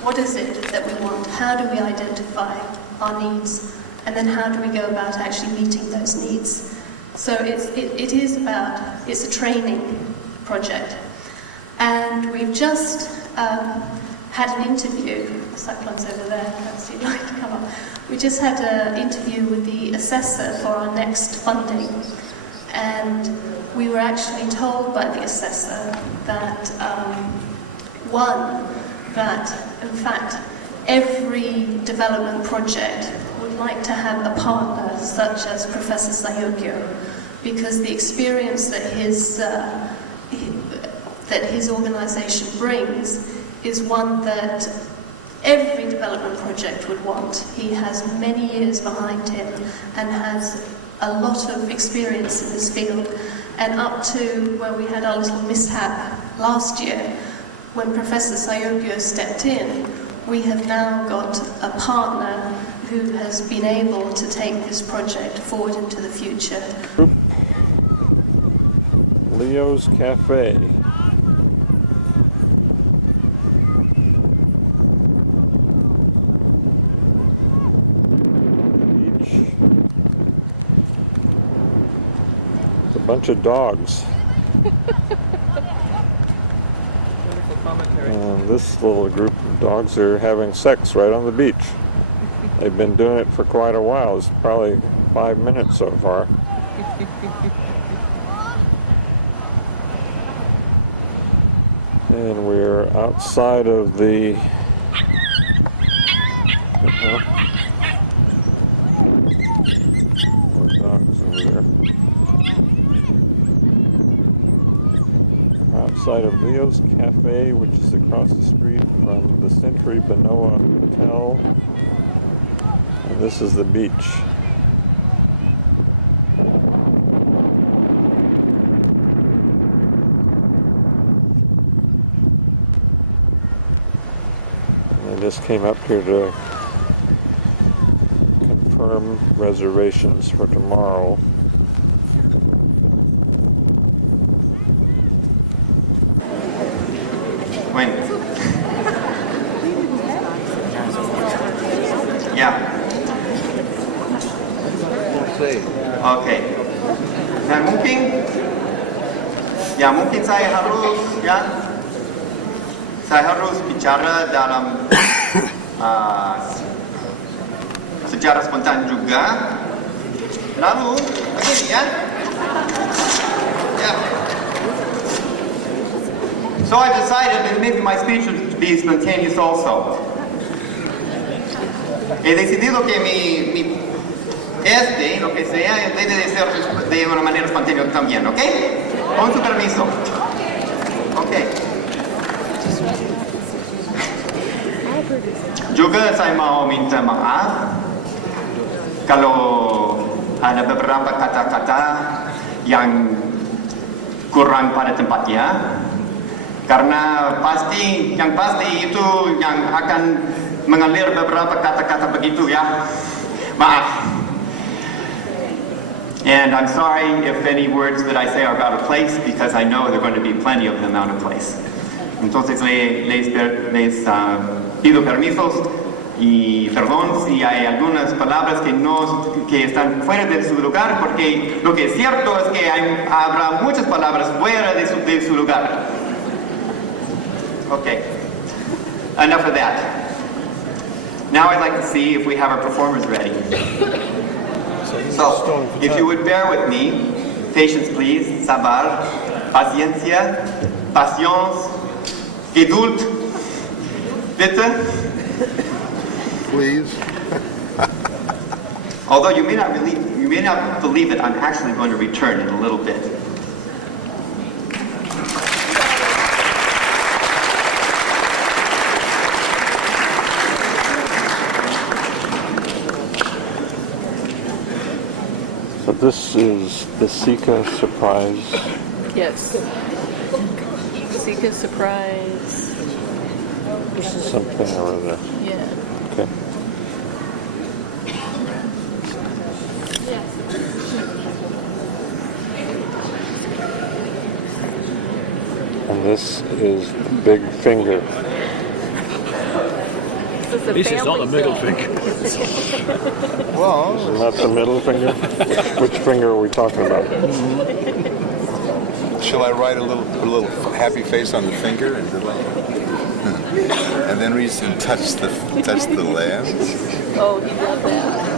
what is it that we want, how do we identify our needs, and then how do we go about actually meeting those needs. So it's a training project. And we've just had an interview, Cyclone's over there, perhaps you'd like to come up. We just had an interview with the assessor for our next funding. And we were actually told by the assessor that, that in fact every development project would like to have a partner such as Professor Sayogyo, because the experience that his organization brings is one that every development project would want. He has many years behind him and has a lot of experience in this field, and up to where we had our little mishap last year when Professor Sayogyo stepped in, we have now got a partner who has been able to take this project forward into the future. Leo's Cafe. It's a bunch of dogs. And this little group of dogs are having sex right on the beach. They've been doing it for quite a while. It's probably 5 minutes so far. And we're outside of the more dogs over there. Outside of Leo's Cafe, which is across the street from the Century Benoa Hotel. And this is the beach. And I just came up here to confirm reservations for tomorrow. When? Yeah. Okay. Nah, mungkin saya harus bicara dalam secara spontan juga. Lalu begini ya. So I decided that maybe my speech would be spontaneous also. He decidido que mi lo que sea, debe de ser de una manera espontánea también, ¿ok? Con su permiso. Ok. Juga saya mau minta maaf kalau ada beberapa kata-kata yang kurang pada tempatnya. Karena yang pasti itu yang akan mengalir beberapa kata-kata begitu ya. Maaf. And I'm sorry if any words that I say are out of place, because I know there are going to be plenty of them out of place. Entonces les pido permisos y perdón si hay algunas palabras que están fuera de su lugar, porque lo que es cierto es que habrá muchas palabras fuera de su lugar. Okay, enough of that. Now I'd like to see if we have our performers ready. So, if you would bear with me, patience please, sabar, paciencia, patience, geduld, bitte. Please. Although you may not believe it, I'm actually going to return in a little bit. This is the Sika surprise. Yes. Sika surprise. This is something over there. Yeah. Okay. And this is the big finger. At least it's not the middle finger. Well, isn't that the middle finger? Which finger are we talking about? Shall I write put a little happy face on the finger and and then reach and touch the land? Oh, he did that.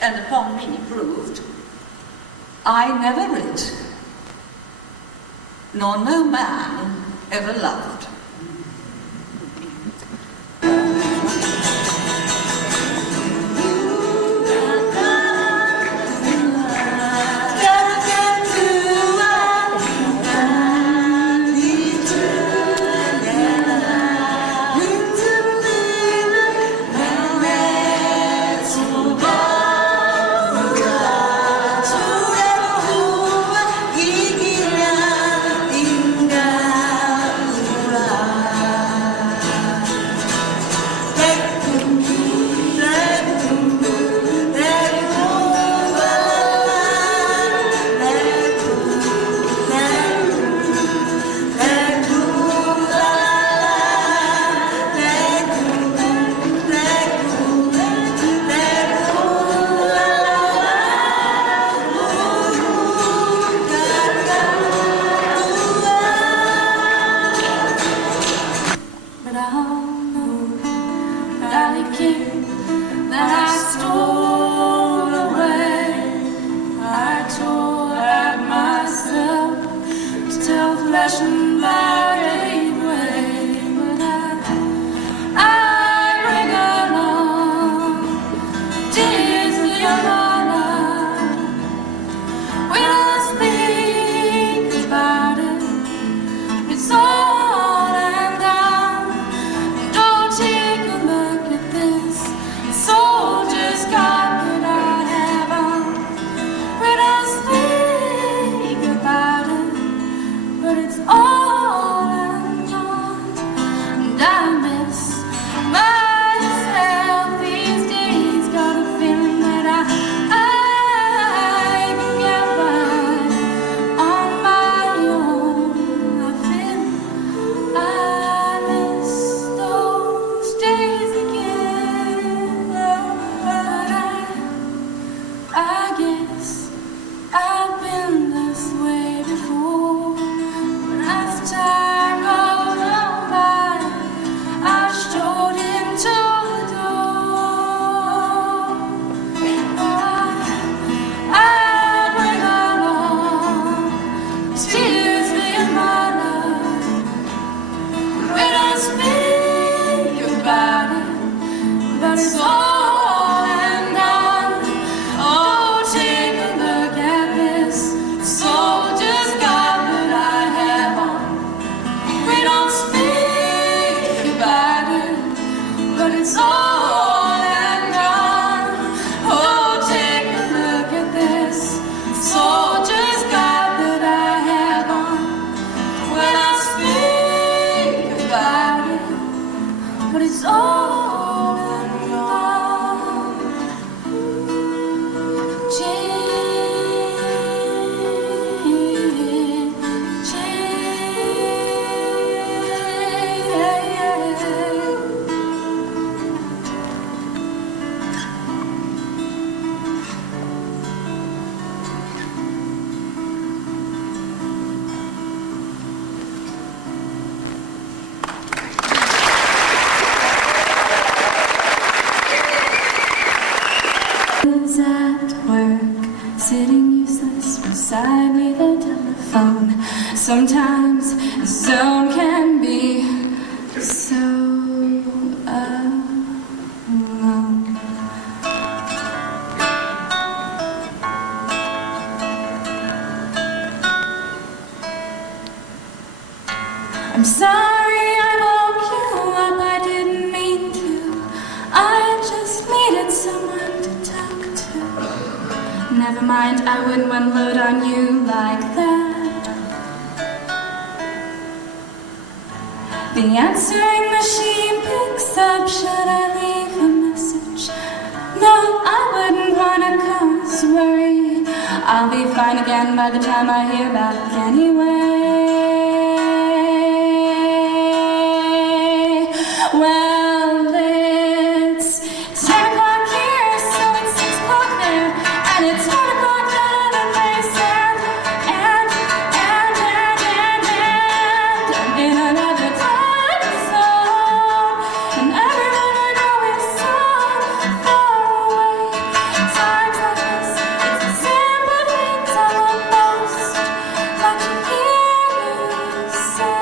and upon me proved, I never writ, nor no man ever loved. Sometimes the zone can be so alone. I'm sorry I woke you up, I didn't mean to. I just needed someone to talk to. Never mind, I wouldn't unload on you like that. The answering machine picks up, should I leave a message? No, I wouldn't wanna cause worry. I'll be fine again by the time I hear back anyway. Well, it's 10 o'clock here, so it's 6 o'clock there, and it's 10 o'clock that other place, and in another time zone, and everyone I know is so far away. Times like this, it's the simple things I love most, like to hear you say.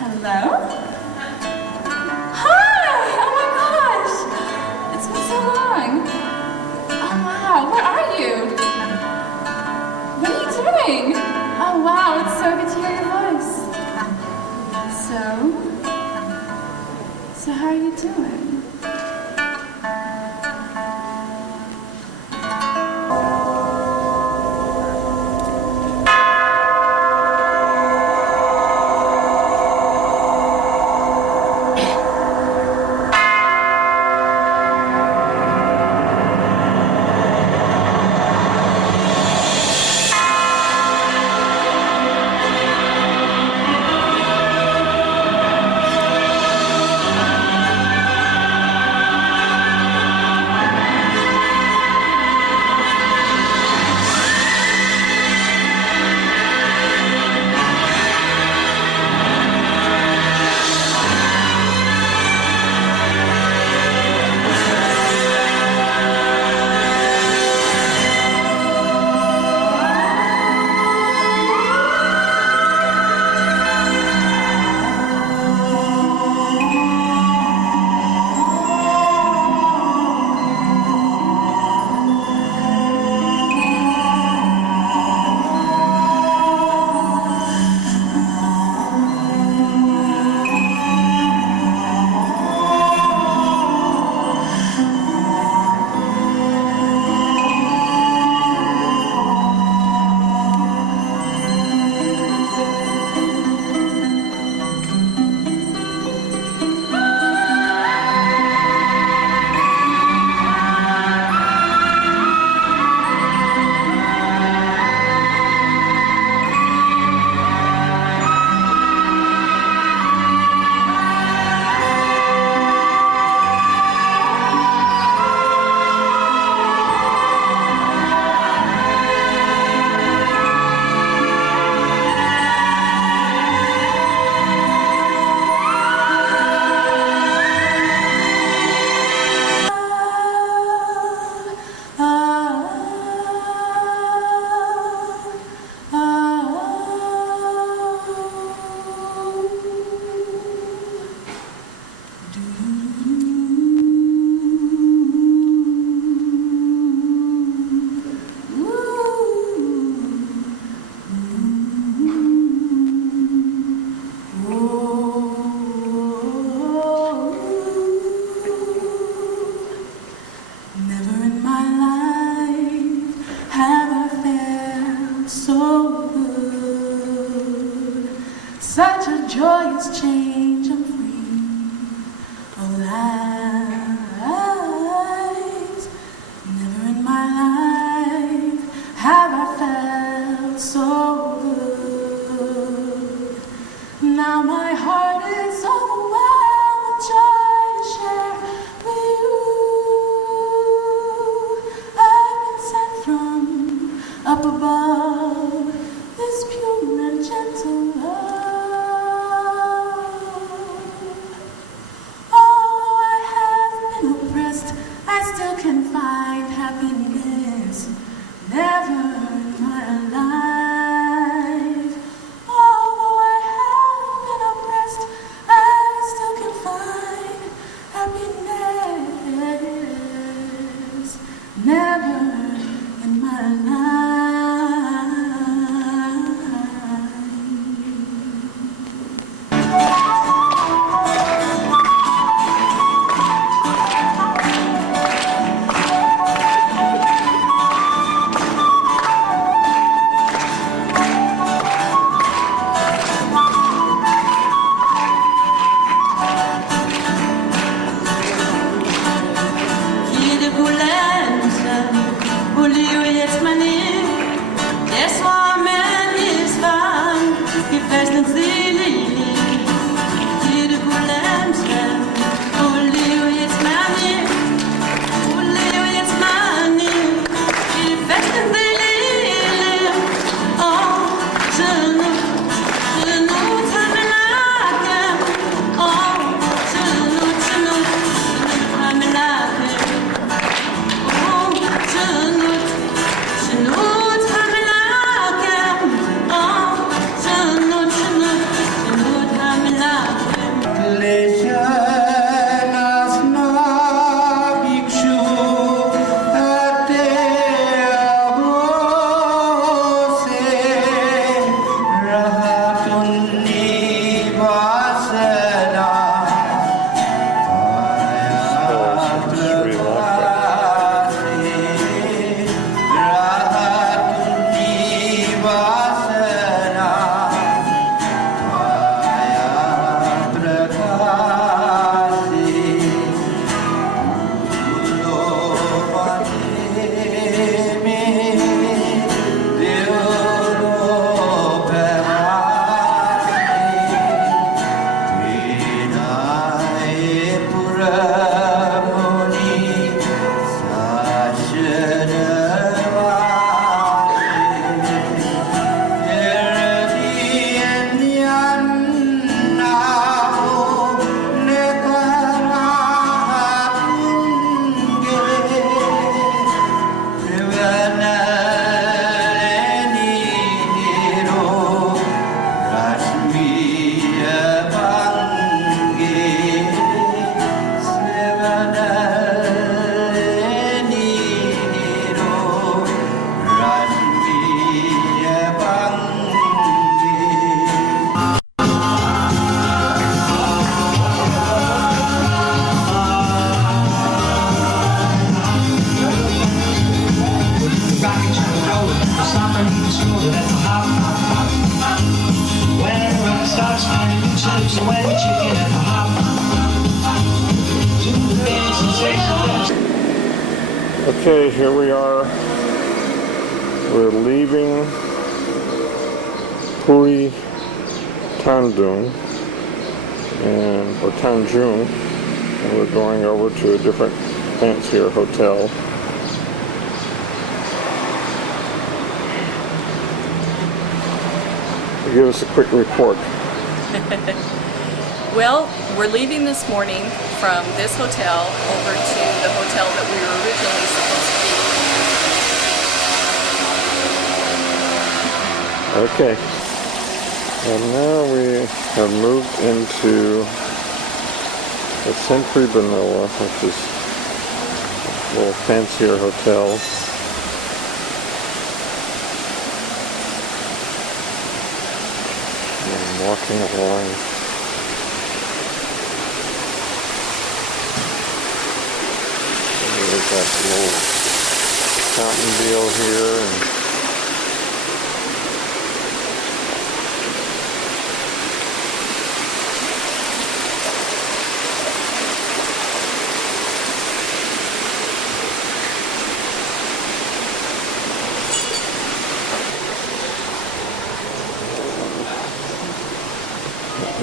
Hello? Hi! Oh my gosh! It's been so long. Oh wow, where are you? What are you doing? Oh wow, it's so good to hear your voice. So how are you doing? Such a joyous change of free of lives. Never in my life have I felt so good. Now my heart is overwhelmed with joy to share with you. I've been sent from up above this pure and gentle love. I still can find happiness. Never in my life. Okay, here we are. We're leaving Hui Tanjung, or Tanjung, and we're going over to a different, fancier hotel. Give us a quick report. Well, we're leaving this morning from this hotel over to the hotel that we were originally supposed to be. Okay. And now we have moved into the Century Vanilla, which is a little fancier hotel. And walking along. We've got a little fountain deal here, and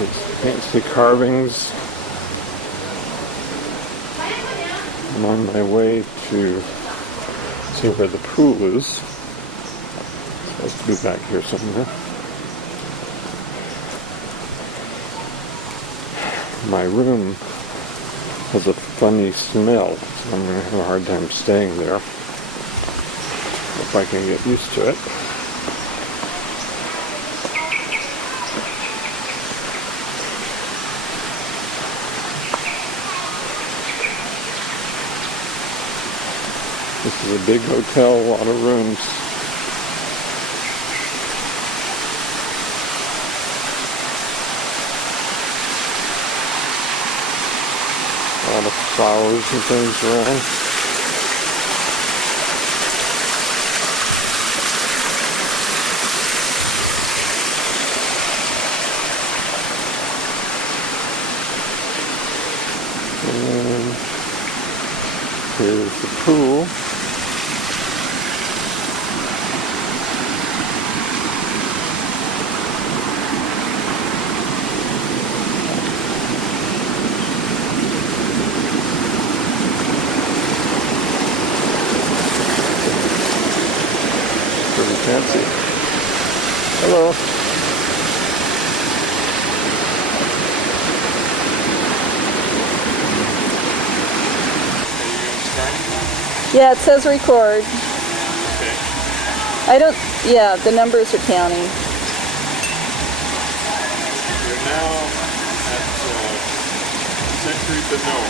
it's fancy carvings. I'm on my way to see where the pool is. It's supposed to be back here somewhere. My room has a funny smell, so I'm going to have a hard time staying there. If I can get used to it. This is a big hotel, a lot of rooms. A lot of flowers and things around. And here's the pool. Fancy. Hello. Yeah, it says record. Okay. The numbers are counting. We're now at Century Vanilla.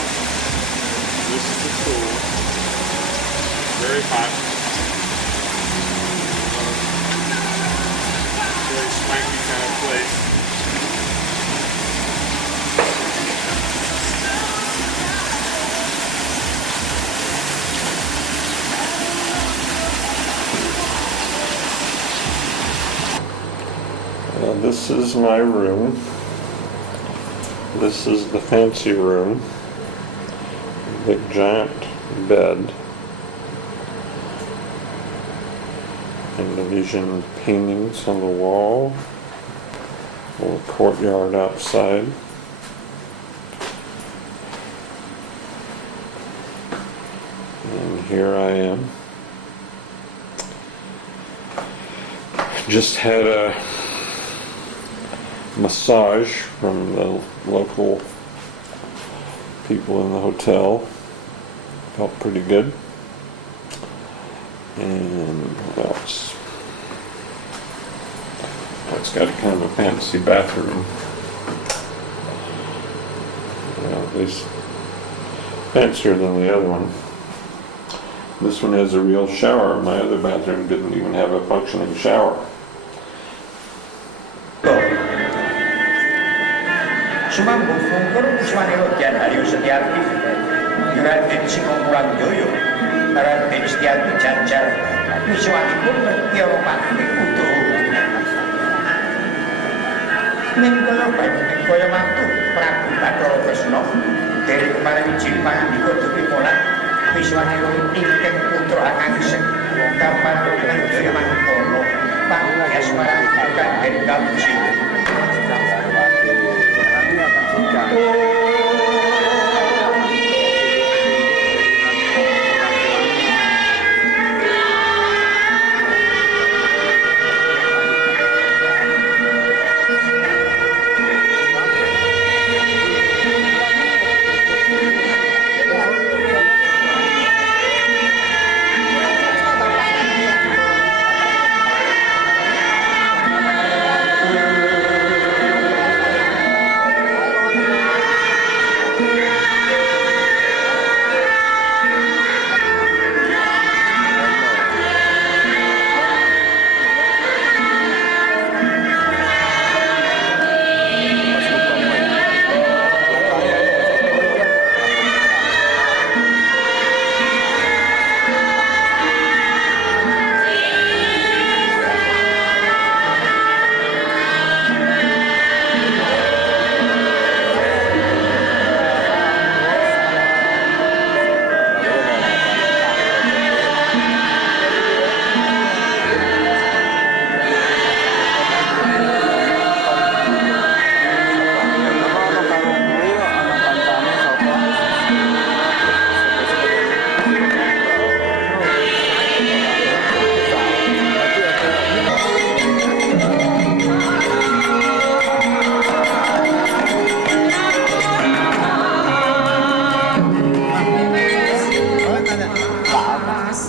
This is the pool. Very hot. Very swanky kind of place. This is my room. This is the fancy room. Big giant bed. Indonesian paintings on the wall. A little courtyard outside. And here I am. Just had a massage from the local people in the hotel. Felt pretty good. And what else? It's got kind of a fancy bathroom. Well, at least fancier than the other one. This one has a real shower. My other bathroom didn't even have a functioning shower. Cuma mengfungkur cuma yang hari setiap Yuran benci kumpulan doyo Yuran benci setiap janjar Misuan pun ngerti orang pakai utuh Mingkoyo baik mingkoyo mantu Prabu Bathara Kresna Dari kemarin ciri pangan di kodopi pola Wiswaniro ingkang putra kangseng kapatungan firman kono pangyasmara kang gendam cilik.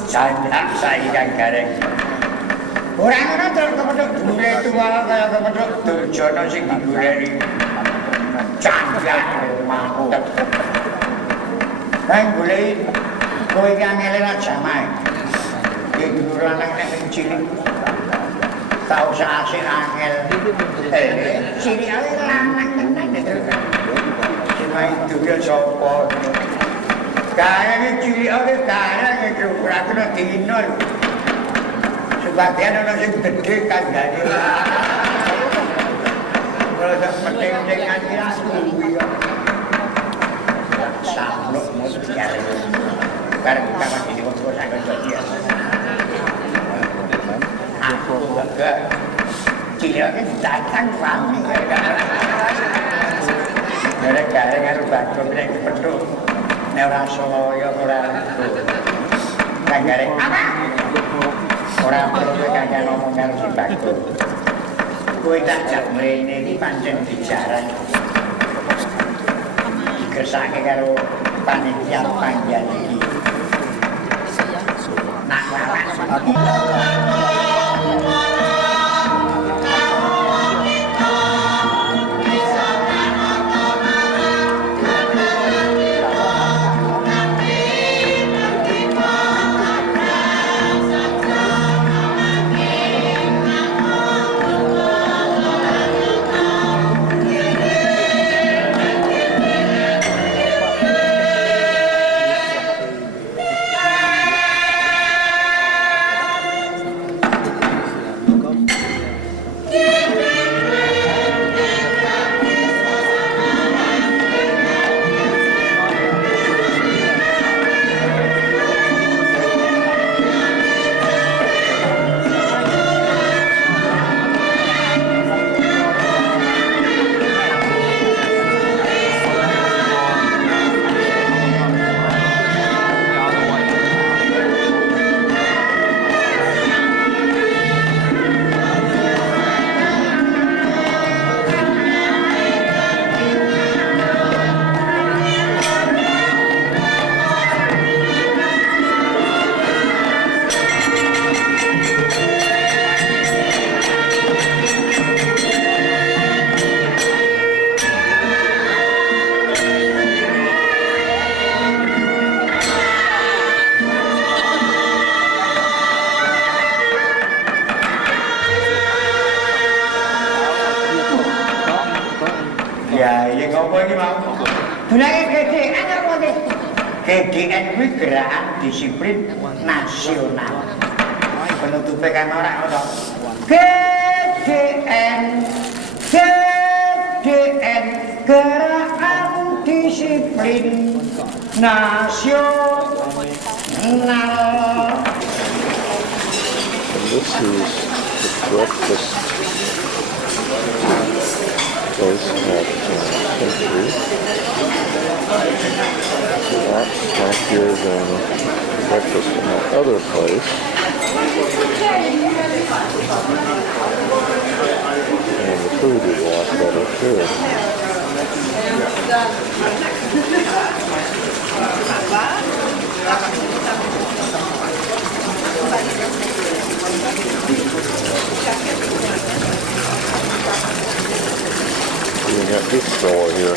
Sandak saiki gareng. Ora ngono terus kepethuk dure tua kaya kepethuk Durjana sing digoleki. Cangkak mantep. Kan goleki kowe iki angele ra jamae. Iki dulur lanang nek cilik. Tau asik angel. Cilik ae lanang tenan terus. Cuma itu ya sapa. Karena cilik aja karena itu ora kena dino. Sebagian ana sing gedhe kandhane. Ora sak penting anjir kuwi ya. Sablok mesti kare. Karena kita ini waktu sangat bahagia. Aku juga cilik aja datang rame gara-gara karo bakso nek kepethuk. Ora Solo ya ora. Kanggare apa? Ora perlu kangen ngomong karo si Bagdo. Kowe tak jak mrene iki pancen bicara. Dikersake karo panitia panjang iki. Nak GDN kuwi gerakan disiplin nasional. Penutupnya kan orang ngono. GDN gerakan disiplin nasional. this is the breakfast place at Century. It's a lot snackier than breakfast in that other place. And the food is a lot better too. We got this store here.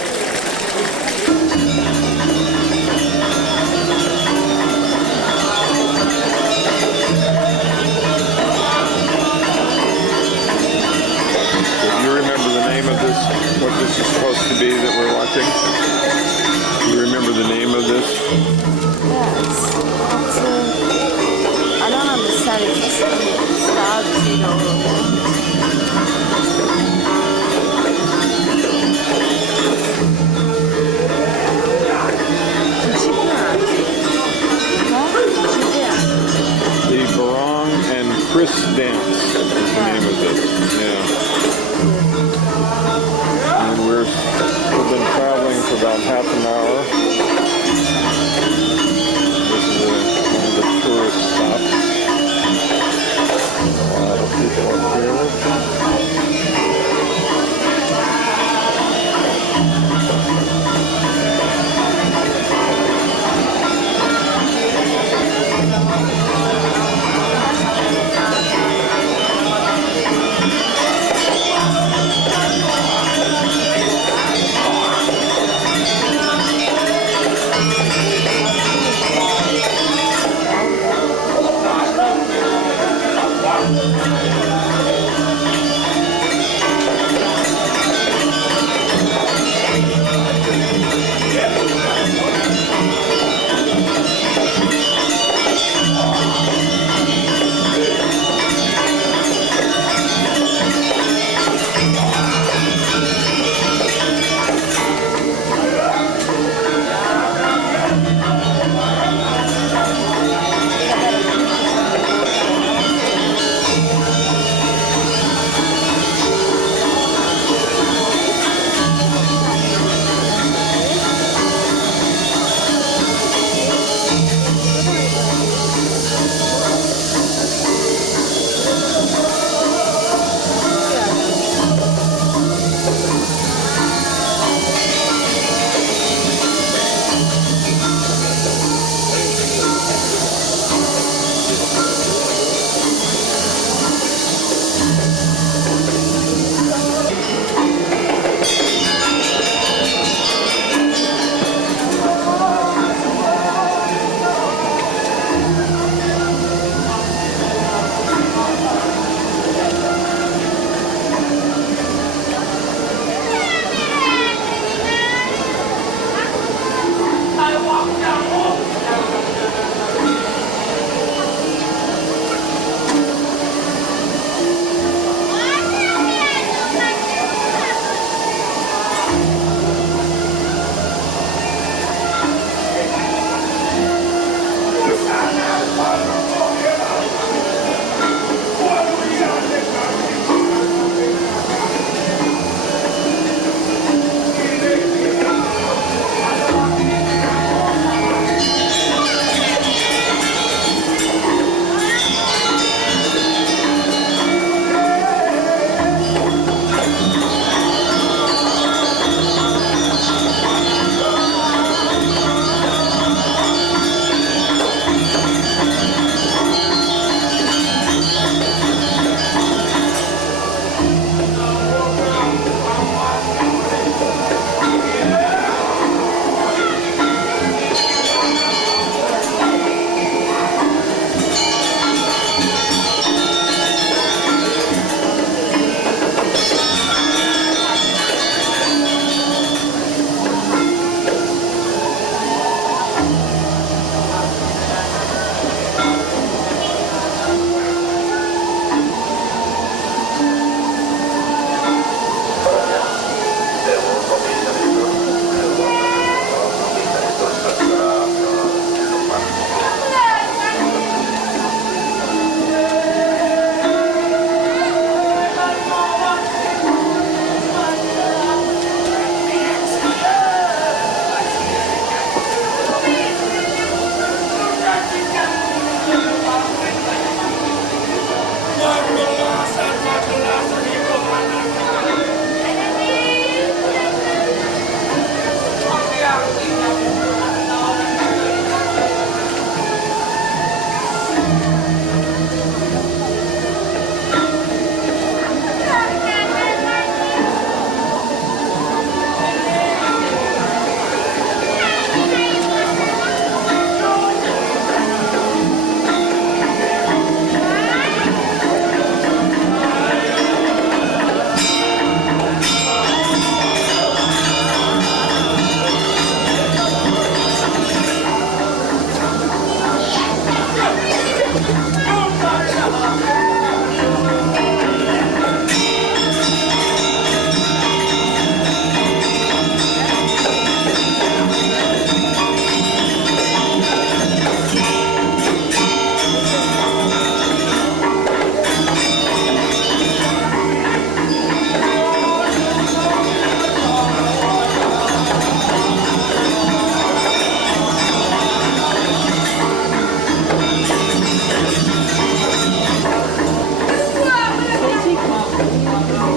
Do you remember the name of this? What this is supposed to be that we're watching? Do you remember the name of this? Yes. I don't understand it.